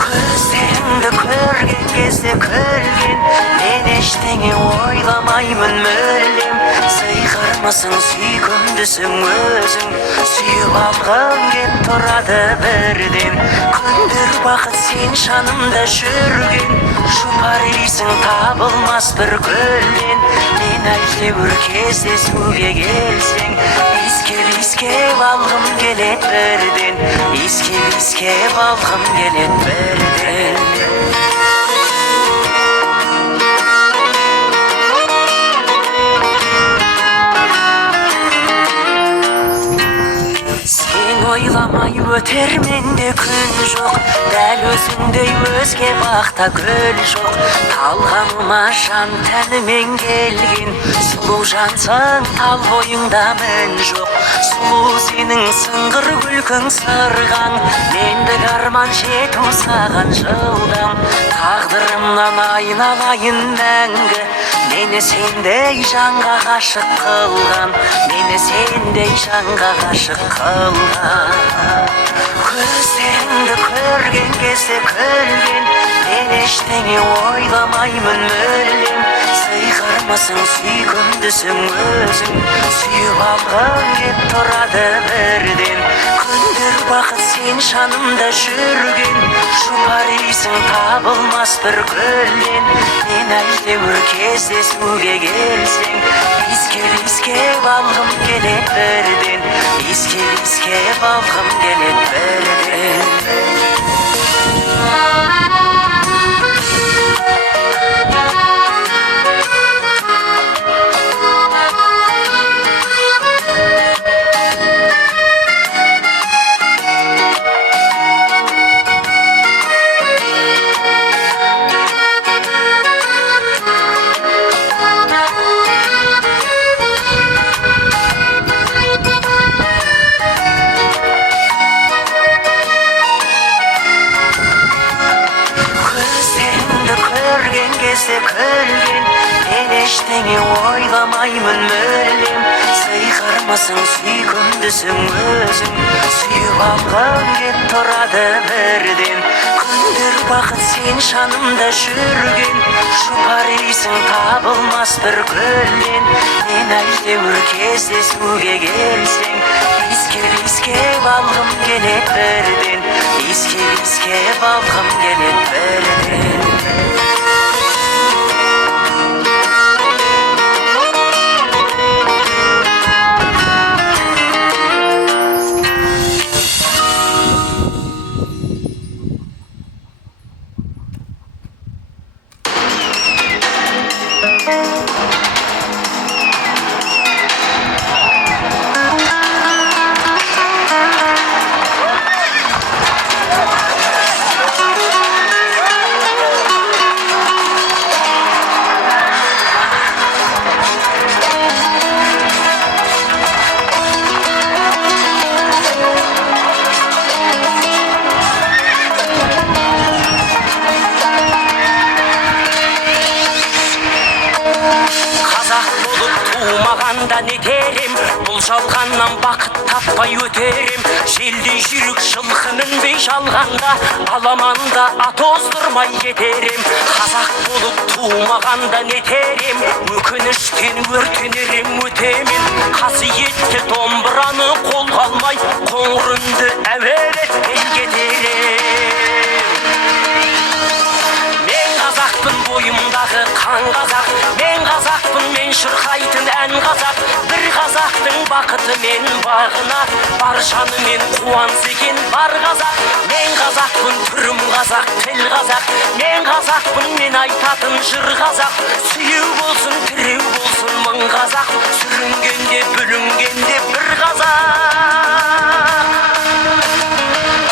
Көздеріңді көрген кезде күлген, мен ештеңе ойламаймын мүлдем. Сыйқырмысың, сүйкімдісің өзің, сүйіп алғым кеп тұрады бірден. Күндер бақыт сен жанымда жүрген, жұпар иісің табылмас бір гүлден. Мен әйтеуір кездесуге келсең, иіскеп алғым келет бірден, иіскеп алғым келет бірден. Сен ойлама ойламай өтер менде күн жоқ, дәл өзіңдей өзге бақта гүл жоқ. Талғаныма жан тәнімен келген, сұлу жансың тал бойыңда мін жоқ. Сұлу сенің сыңғыр күлкің сырғаң, мендік арман жету саған жылдам. Тағдырымнан айналайын мәңгі, мені сендей жанға ғашық қылған, мені сендей жанға ғашық қылған. Көздеріңді көрген кезде күлген, мен ештеңе ойламаймын мүлдем. Сыйғырмысың сүйкімдісің өзің, сүйіп алғым кеп тұрады бірден. Күндер бақыт сен жанымда жүрген, жұпар иісің табылмас бір гүлден. Мен әйтеуір кездесуге келсең, иіскеп алғым келеді бірден, иіскеп алғым келеді бірден. Күлген, мен ештеңе ойламаймын мүлдем. Сыйғырмысың сүйкімдісің өзің, сүйіп алғым кеп тұрады бірден. Күндер бақыт сен жанымда жүрген, жұпар иісің табылмас бір гүлден. Мен әйтеуір кездесуге келсең, иіскеп алғым келеді бірден, иіскеп алғым келеді бірден. Не терем, бұл жалғаннан бақыт таппай өтерем. Желдей жүрік жылқы мінбей жалғанда, аламанда ат оздырмай кетерем. Қазақ болып туылмағанда не терем, өкініштен өртенерем өтемен. Қасиетті домбыраны қолға алмай, қоңыр үнді әуелетпей кетерем. Мен қазақпын бойымдағы қан қазақ, мен қазақпын мен шырқайтын ән қазақ. Бір қазақтың бақыты мен бағына, бар жанымен қуанса екен бар қазақ. Мен қазақпын түрім қазақ, тіл қазақ, мен қазақпын мен айтатын жыр қазақ. Сүйеу болсын тіреу болсын мың қазақ, сүрінгенде бүлінгенде бір қазақ.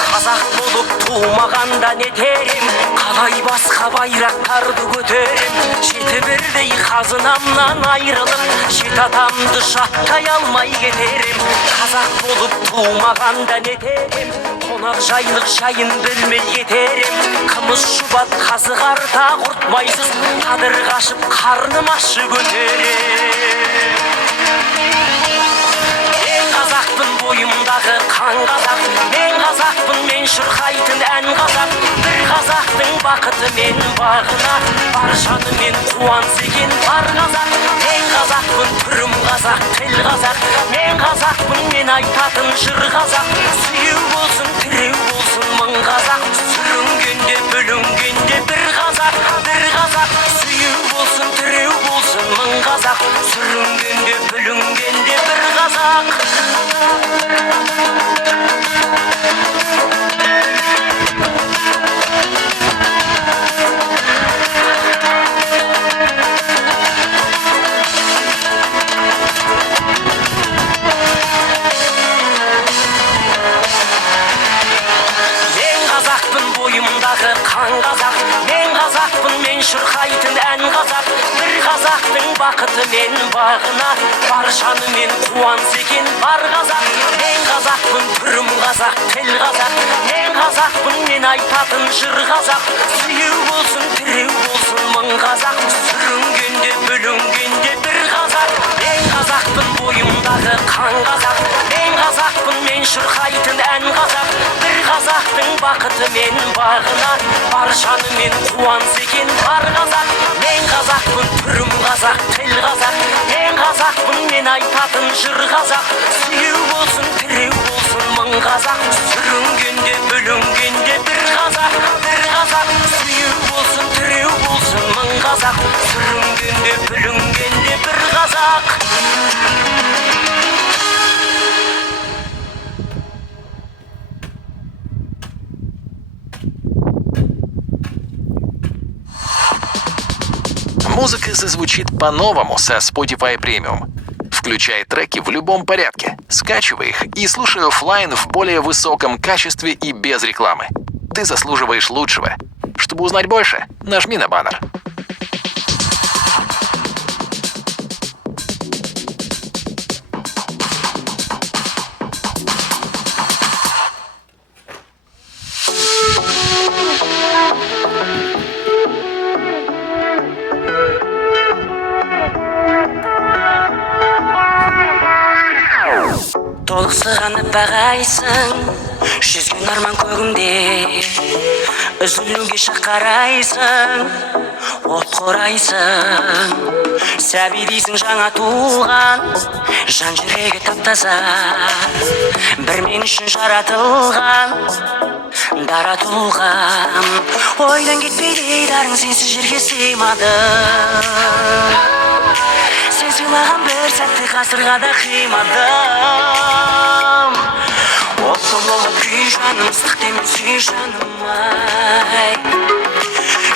Қазақ болып туылмағанда не терем, қалай басқа байрақтарды көтерем. Жеті бірдей қазынамнан айрылып, жеті атамды жаттай алмай кетерем. Қазақ болып туылмағанда не терем, қонақ жайлық жайын білмей кетерем. Қымыз шұбат қазы қарта құртмайсыз, қадыр қашып қарным ашы көтерем. Мен қазақпын бойымдағы қан қазақ, мен қазақпын мен шырқайтын ән қазақ. Бір қазақтың бақыты мен бағына, бар жанымен қуанса екен бар қазақ. Мен қазақпын түрім қазақ, тіл қазақ, мен қазақпын мен айтатын жыр қазақ. Сүйеу болсын тіреу болсын мың қазақ, сүрінгенде бүлінгенде бір қазақ. Бір қазақ сүйеу болсын тіреу болсын мың қазақ, сүрінгенде бүлінгенде бір қазақ. бақыты мен бағына, баршанымен қуанса екен бар қазақ. Мен қазақпын, түрім қазақ, тіл қазақ. Мен қазақпын, мен айтатын жыр қазақ. Сүйеу болсын, тіреу болсын мың қазақ. Сүрінгенде, бүлінгенде бір қазақ. Мен қазақпын, бойымдағы қан қазақ. Мен қазақпын, мен шырқайтын ән қазақ. Бір қазақтың бақыты мен бағына, баршанымен қуанса екен бар қазақ. Мен қазақпын, түрім қазақ, тіл қазақ. Мен қазақпын, мен айтатын жыр қазақ. Сүйеу болсын, тіреу болсын мың қазақ. Сүрінгенде, бүлінгенде бір қазақ, бір қазақ. Сүйеу болсын, тіреу болсын мың қазақ. Сүрінгенде, бүлінгенде бір қазақ. Музыка зазвучит по-новому со Spotify Premium. Включай треки в любом порядке, скачивай их и слушай офлайн в более высоком качестве и без рекламы. Ты заслуживаешь лучшего. Чтобы узнать больше, нажми на баннер. Толықсығанып бағайсың, жүзген арман көгімде. Үзілуге шақ қарайсың, от қорайсың. Сәби дейсің жаңа туған, жан жүрегі таптаза. Бір мен үшін жаратылған, дара тұлғам. Ойдан кетпейді дарың, сенсіз жерге сыймады. Сен сыйлаған бір сәтті ғасырға да қимадым. Отты болып күй жаным, ыстық демен сүй жаным ай.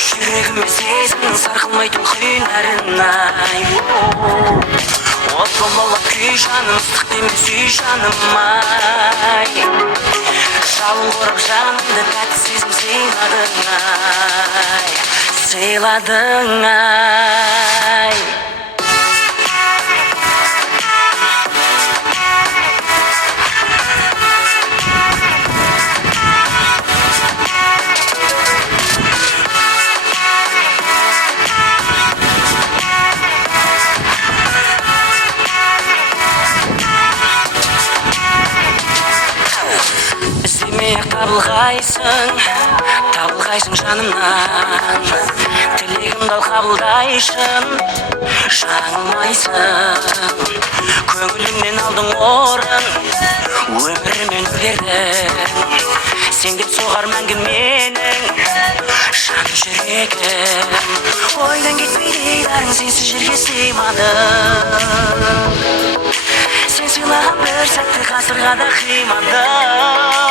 Жүрегіме сезімнің сарқылмайтын құйнарын ай. Отты болып күй жаным, ыстық демен сүй жаным ай. Жалын қорып жанымды тәтті сезім сыйладың ай. Сыйладың ай. Табылғайсың жанымнан, тілегімді ал қабылдайшын, жаңылмайсың. Көңілімнен алдың орын, өмірімен өрердің. Сен деп соғар мәңгі менің жан жүрегім. Ойдан кетпейді дарың, сенсіз жерге сыймады. Сен сыйлаған бір сәтті ғасырға да қимадым.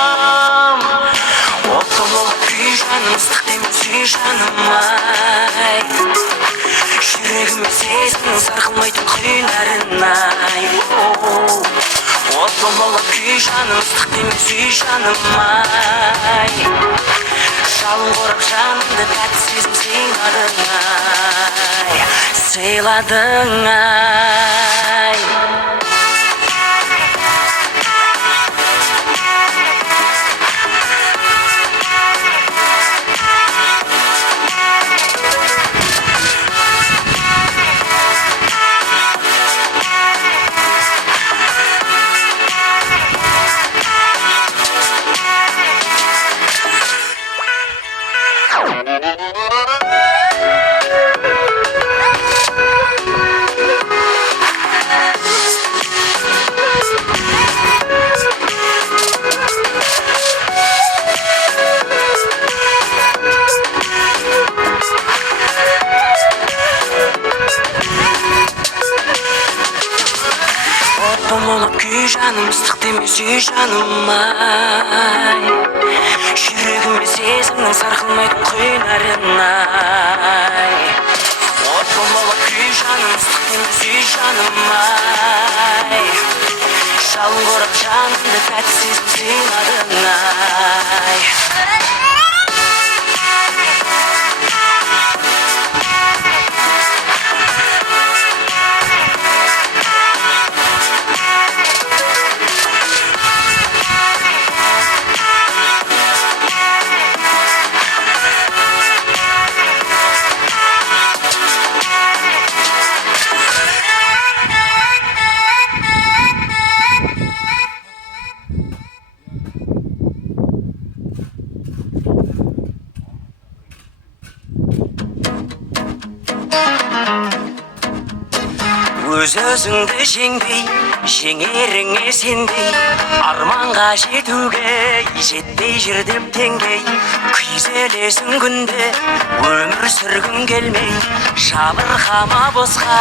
Отты болып күй жаным, ыстық демен сүй жаным ай. Жүрегіме сезімнің сарқылмайтын құйнарын ай. Отты болып күй жаным, ыстық демен сүй жаным ай. Жалын қорып жанымды тәтті сезім сыйладың ай. Сыйладың ай. Болып күй жаным, ыстық деме сүй жаным ай. Жүрегіме сезімнің сарқылмайтын құйнарын ай. Отты болып күй жаным, ыстық деме сүй жаным ай. Жалын қорып жанымды тәтті сезім сыйладың ай. өз өзіңді жеңбей жеңеріңе сенбей арманға жетуге жетпей жүр деп теңдей күйзелесің күнде өмір сүргің келмей жабырқама босқа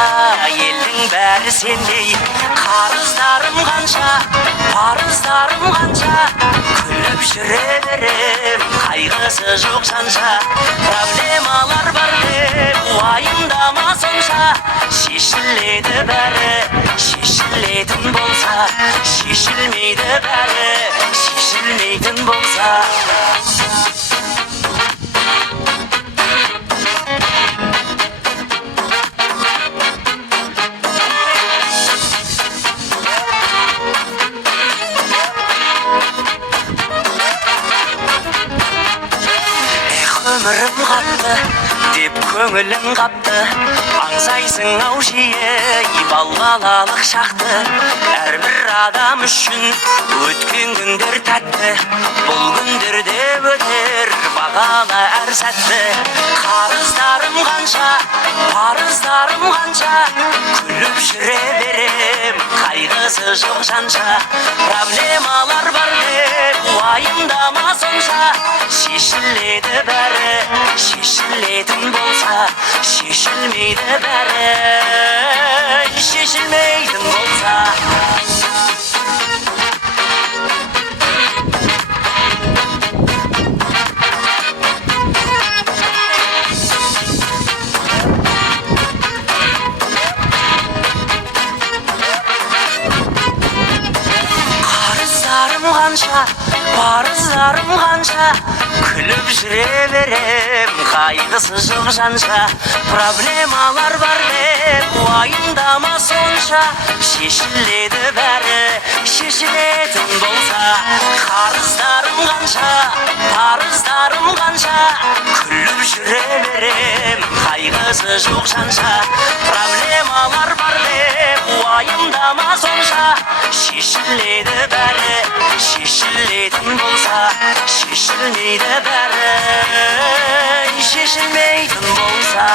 елдің бәрі сендей қарыздарым қанша парыздарым қанша күліп жүре берем қайғысы жоқ жанша проблемалар бар деп уайымдама сонша шешіледі бәрі шешілетін болса шешілмейді бәрі шешілмейтін болса өмірім қатты деп көңілің қапты аңсайсың ау жиі балалық шақты әрбір адам үшін өткен күндер тәтті бұл күндерде өтер бағала әр сәтті қарыздарым қанша парыздарым қанша күліп жүре берем қайғысы жоқ жанша проблемалар бар деп уайымдама сонша шешіледі бәрі шешілетін болса шешілмейді бәрі шешілмейтін болса қарыздарым қанша парыздарым қанша күліп жүре берем қайғысы жоқ жанша проблемалар бар деп уайымдама сонша шешіледі бәрі шешілетін болса қарыздарым қанша парыздарым қанша күліп жүре берем қайғысы жоқ жанша проблемалар бар деп уайымдама сонша шешіледі бәрі шешілетін болса шешілмейді бәрі шешілмейтін болса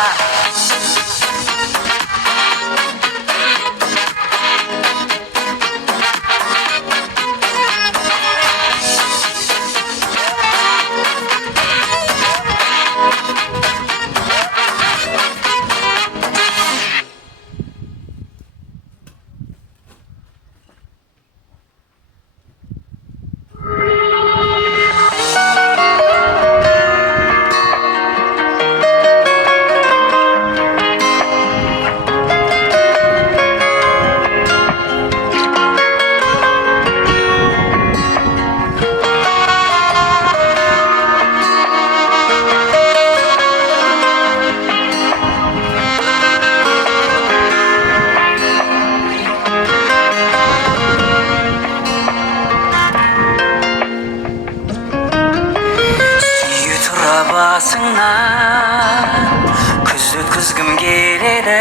күзді өткізгім келеді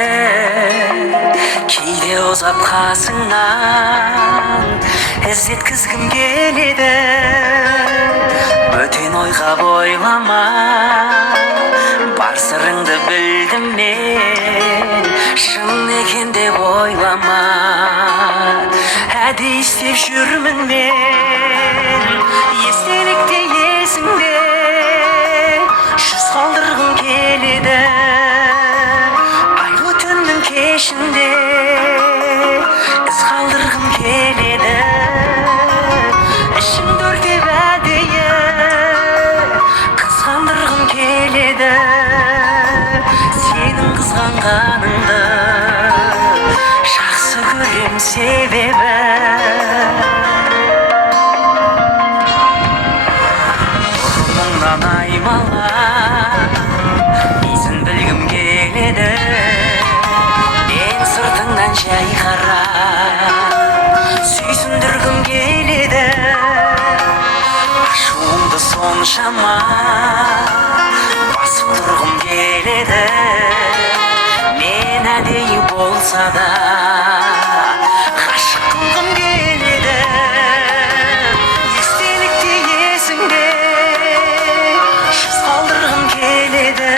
кейде ұзап қасыңнан іздеткізгім келеді бөтен ойға бойлама бар сырыңды білдім мен шын екен деп ойлама әдейі істеп жүрмін мен естелікте есіңде қалдырғым келеді айлы түннің кешінде із қалдырғым келеді ішімді өртеп әдейі қызғандырғым келеді сенің қызғанғаныңды жақсы көрем себебі бұрыныңнан аймалап жай қара сүйсіндіргім келеді ашуыңды соншама басып тұрғым келеді мен әдейі болса да ғашық қылғым келеді естелікте есіңде жаз қалдырғым келеді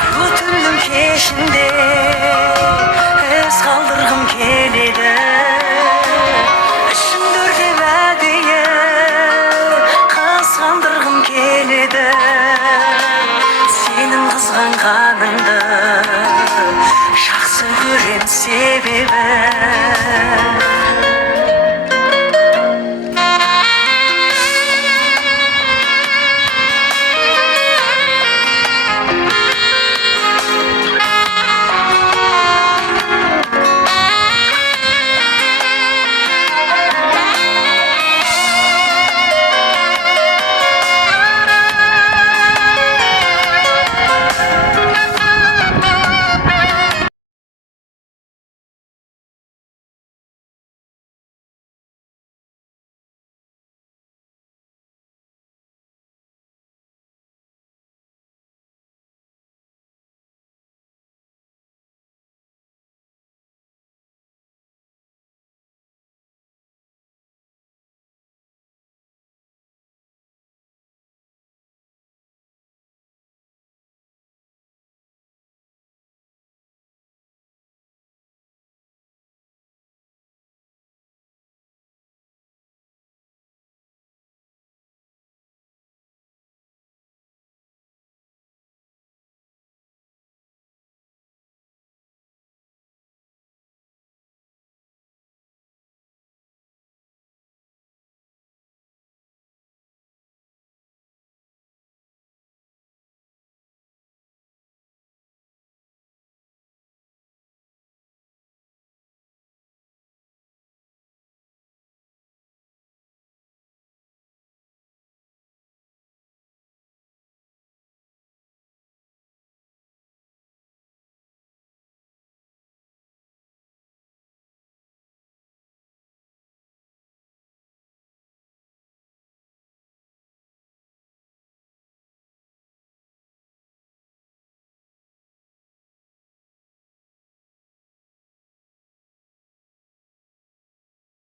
айлы түннің кешінде жақсы көрем себебі